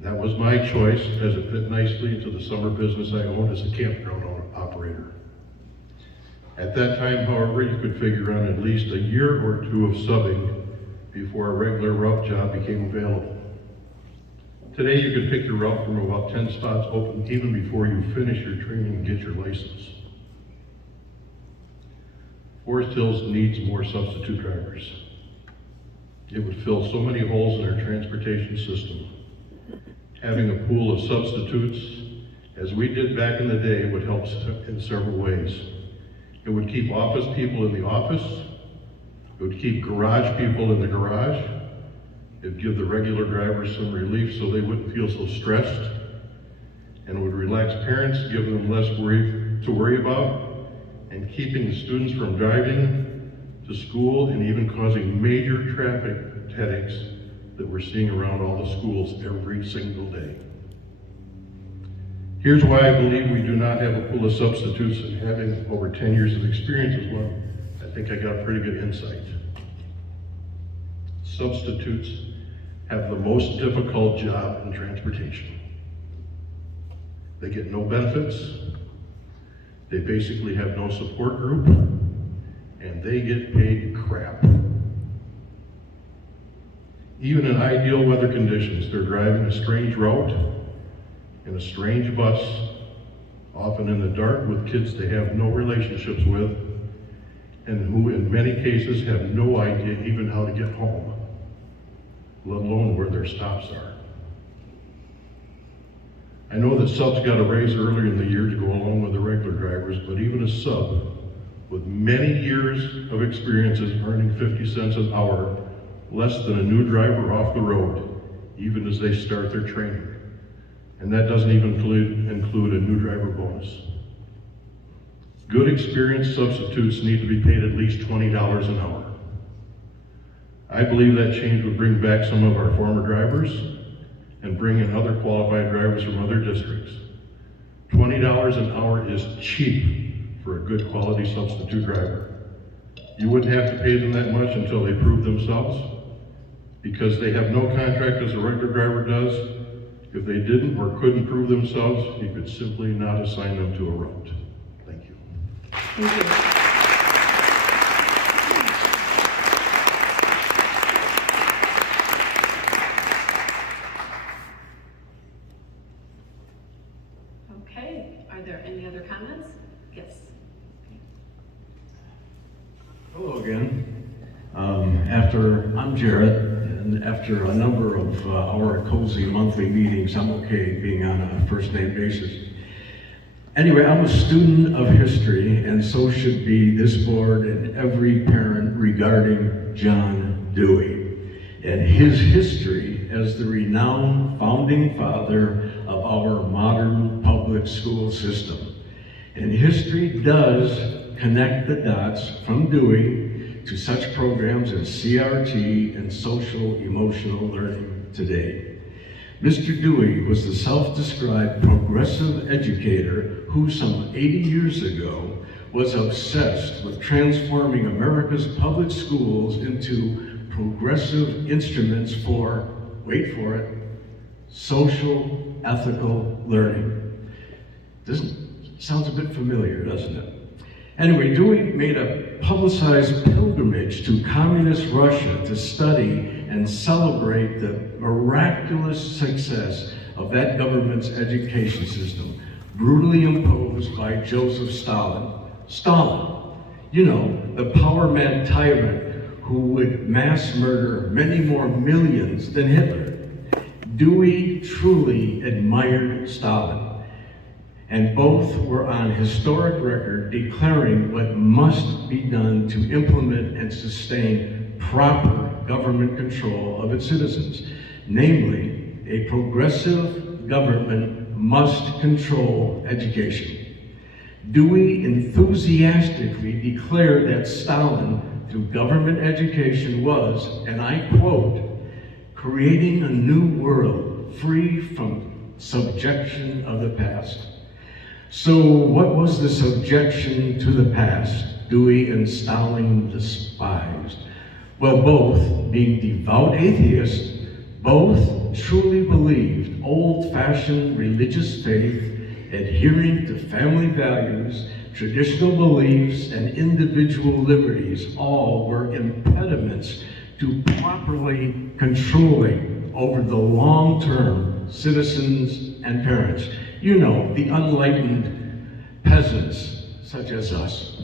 That was my choice as it fit nicely into the summer business I owned as a campground operator. At that time, however, you could figure on at least a year or two of subbing before a regular route job became available. Today, you can pick your route from about 10 spots open even before you finish your training and get your license. Forest Hills needs more substitute drivers. It would fill so many holes in our transportation system. Having a pool of substitutes, as we did back in the day, would help in several ways. It would keep office people in the office. It would keep garage people in the garage. It'd give the regular drivers some relief so they wouldn't feel so stressed. And it would relax parents, giving them less to worry about, and keeping the students from driving to school and even causing major traffic headaches that we're seeing around all the schools every single day. Here's why I believe we do not have a pool of substitutes, and having over 10 years of experience as well, I think I got pretty good insight. Substitutes have the most difficult job in transportation. They get no benefits, they basically have no support group, and they get paid crap. Even in ideal weather conditions, they're driving a strange route in a strange bus, often in the dark with kids they have no relationships with, and who in many cases have no idea even how to get home, let alone where their stops are. I know that subs got a raise earlier in the year to go along with the regular drivers, but even a sub with many years of experience is earning 50 cents an hour less than a new driver off the road, even as they start their training. And that doesn't even include a new driver bonus. Good experienced substitutes need to be paid at least $20 an hour. I believe that change would bring back some of our former drivers and bring in other qualified drivers from other districts. $20 an hour is cheap for a good quality substitute driver. You wouldn't have to pay them that much until they prove themselves, because they have no contract as a regular driver does. If they didn't or couldn't prove themselves, you could simply not assign them to a route. Thank you. Thank you. Okay, are there any other comments? Yes. Hello again. I'm Jarrett, and after a number of our cozy monthly meetings, I'm okay being on a first name basis. Anyway, I'm a student of history, and so should be this board and every parent regarding John Dewey and his history as the renowned founding father of our modern public school system. And history does connect the dots from Dewey to such programs as CRT and social emotional learning today. Mr. Dewey was the self-described progressive educator who some 80 years ago was obsessed with transforming America's public schools into progressive instruments for, wait for it, social ethical learning. Sounds a bit familiar, doesn't it? Anyway, Dewey made a publicized pilgrimage to communist Russia to study and celebrate the miraculous success of that government's education system, brutally imposed by Joseph Stalin. Stalin, you know, the power-mad tyrant who would mass murder many more millions than Hitler. Dewey truly admired Stalin, and both were on historic record declaring what must be done to implement and sustain proper government control of its citizens. Namely, a progressive government must control education. Dewey enthusiastically declared that Stalin, through government education, was, and I quote, creating a new world free from subjection of the past. So what was the subjection to the past Dewey and Stalin despised? Well, both, being devout atheists, both truly believed old-fashioned religious faith, adhering to family values, traditional beliefs, and individual liberties, all were impediments to properly controlling over the long-term citizens and parents. You know, the unenlightened peasants such as us.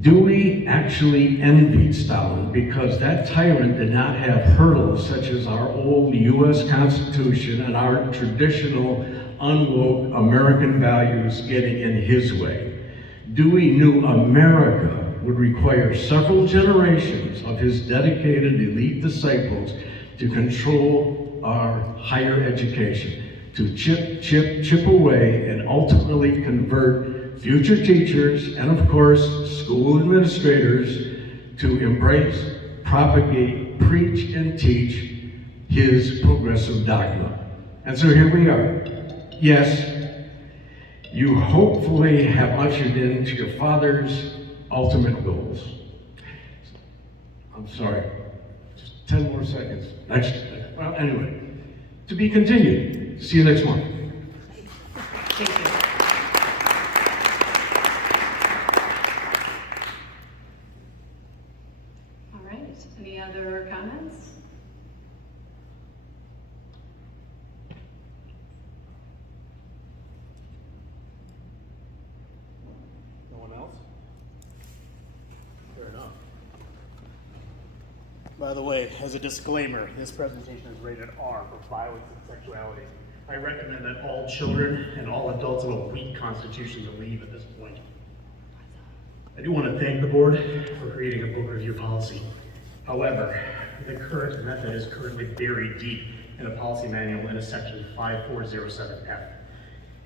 Dewey actually envied Stalin because that tyrant did not have hurdles such as our old U.S. Constitution and our traditional unwoke American values getting in his way. Dewey knew America would require several generations of his dedicated elite disciples to control our higher education, to chip away and ultimately convert future teachers and, of course, school administrators to embrace, propagate, preach, and teach his progressive dogma. And so here we are. Yes, you hopefully have ushered into your father's ultimate goals. I'm sorry, just 10 more seconds. Well, anyway, to be continued. See you next month. Thank you. All right, any other comments? No one else? Fair enough. By the way, as a disclaimer, this presentation is rated R for violence and sexuality. I recommend that all children and all adults of a weak constitution to leave at this point. I do want to thank the board for creating a book review policy. However, the current method is currently buried deep in a policy manual in a section 5407F.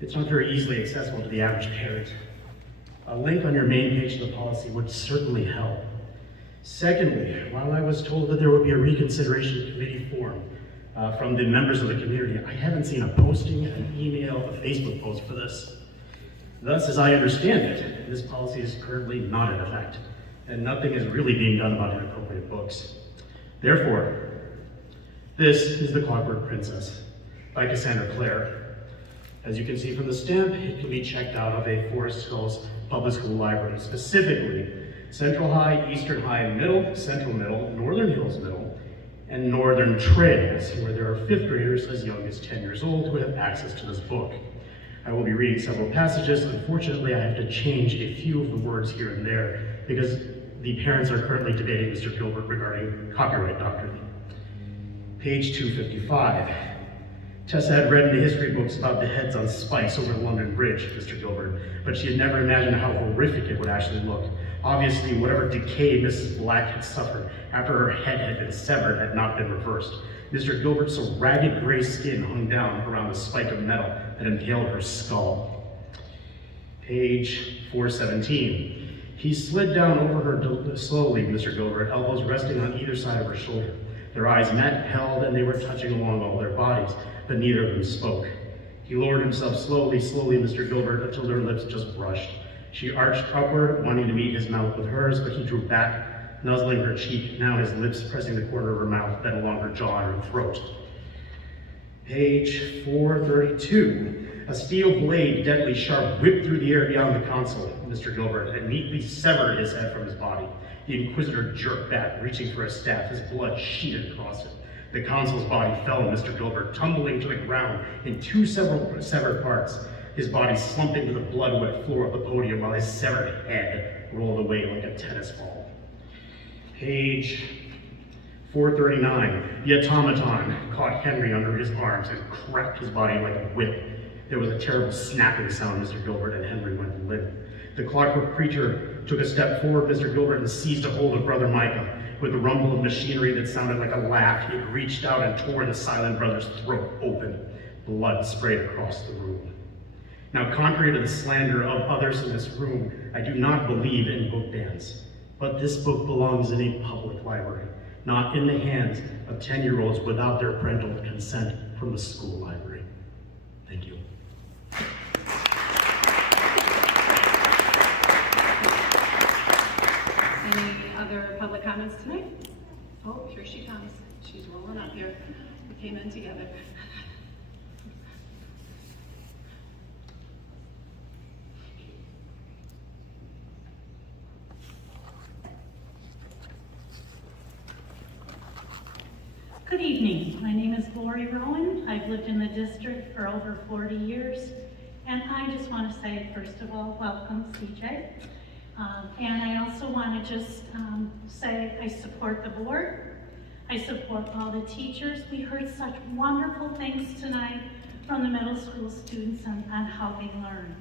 It's not very easily accessible to the average parent. A link on your main page of the policy would certainly help. Secondly, while I was told that there would be a reconsideration committee formed from the members of the community, I haven't seen a posting, an email, a Facebook post for this. Thus, as I understand it, this policy is currently not in effect, and nothing is really being done about inappropriate books. Therefore, this is The Clockwork Princess by Cassandra Clare. As you can see from the stamp, it can be checked out of a Forest Hills Public School Library, specifically Central High, Eastern High Middle, Central Middle, Northern Hills Middle, and Northern Trails, where there are 5th graders as young as 10 years old who have access to this book. I will be reading several passages. Unfortunately, I have to change a few of the words here and there because the parents are currently debating Mr. Gilbert regarding copyright doctrine. Page 255. Tessa had read in the history books about the heads on spikes over the London Bridge, Mr. Gilbert, but she had never imagined how horrific it would actually look. Obviously, whatever decay Mrs. Black had suffered after her head had been severed had not been reversed. Mr. Gilbert's ragged gray skin hung down around the spike of metal that impaled her skull. Page 417. He slid down over her slowly, Mr. Gilbert, elbows resting on either side of her shoulder. Their eyes met, held, and they were touching along all their bodies, but neither of them spoke. He lowered himself slowly, Mr. Gilbert, until their lips just brushed. She arched upward, wanting to meet his mouth with hers, but he drew back, nuzzling her cheek, now his lips pressing the corner of her mouth, then along her jaw and her throat. Page 432. A steel blade, deadly sharp, whipped through the air beyond the console, Mr. Gilbert, and neatly severed his head from his body. The Inquisitor jerked back, reaching for a staff, his blood sheeted across it. The consul's body fell on Mr. Gilbert, tumbling to the ground in two severed parts. His body slumped into the blood-wet floor of the podium while his severed head rolled away like a tennis ball. Page 4:39, the automaton caught Henry under his arms and cracked his body like a whip. There was a terrible snapping sound, Mr. Gilbert, and Henry went limp. The clockwork creature took a step forward, Mr. Gilbert, and seized a hold of Brother Micah. With a rumble of machinery that sounded like a laugh, he reached out and tore the silent brother's throat open. Blood sprayed across the room. Now, contrary to the slander of others in this room, I do not believe in book bans. But this book belongs in a public library, not in the hands of 10-year-olds without their parental consent from the school library. Thank you. Any other public comments tonight? Oh, here she comes. She's rolling up here. We came in together. Good evening. My name is Lori Rowan. I've lived in the district for over 40 years. And I just want to say, first of all, welcome, CJ. And I also want to just say I support the board. I support all the teachers. We heard such wonderful things tonight from the middle school students on how they learn.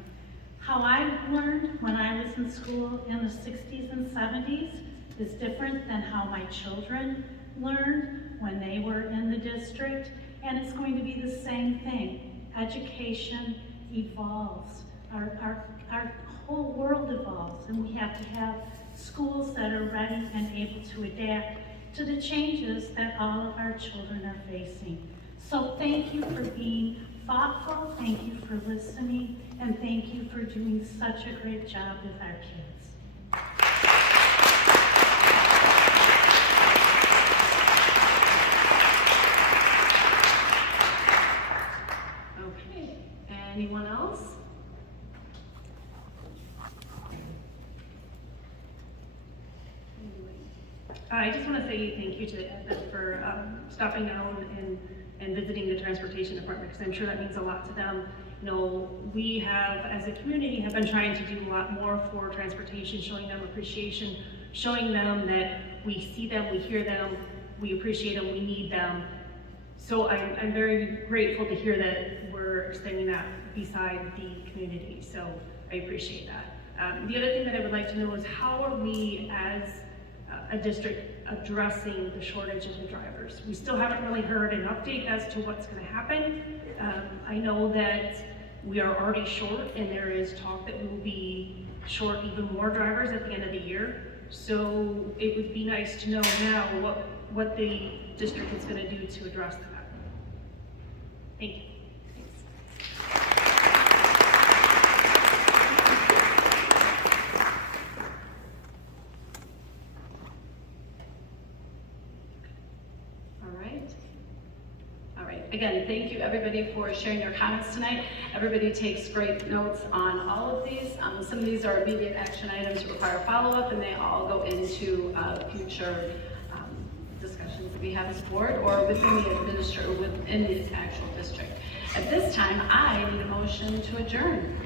How I learned when I was in school in the 60s and 70s is different than how my children learned when they were in the district, and it's going to be the same thing. Education evolves. Our whole world evolves, and we have to have schools that are ready and able to adapt to the changes that all of our children are facing. So thank you for being thoughtful, thank you for listening, and thank you for doing such a great job with our kids. Okay, anyone else? I just want to say thank you to the admin for stopping down and visiting the transportation department, because I'm sure that means a lot to them. You know, we have, as a community, have been trying to do a lot more for transportation, showing them appreciation, showing them that we see them, we hear them, we appreciate them, we need them. So I'm very grateful to hear that we're extending that beside the community, so I appreciate that. The other thing that I would like to know is how are we as a district addressing the shortage of the drivers? We still haven't really heard an update as to what's going to happen. I know that we are already short, and there is talk that we will be short even more drivers at the end of the year. So it would be nice to know now what the district is going to do to address that. Thank you. All right. Again, thank you everybody for sharing your comments tonight. Everybody takes great notes on all of these. Some of these are immediate action items that require follow-up, and they all go into future discussions that we have as board or within the actual district. At this time, I need a motion to adjourn.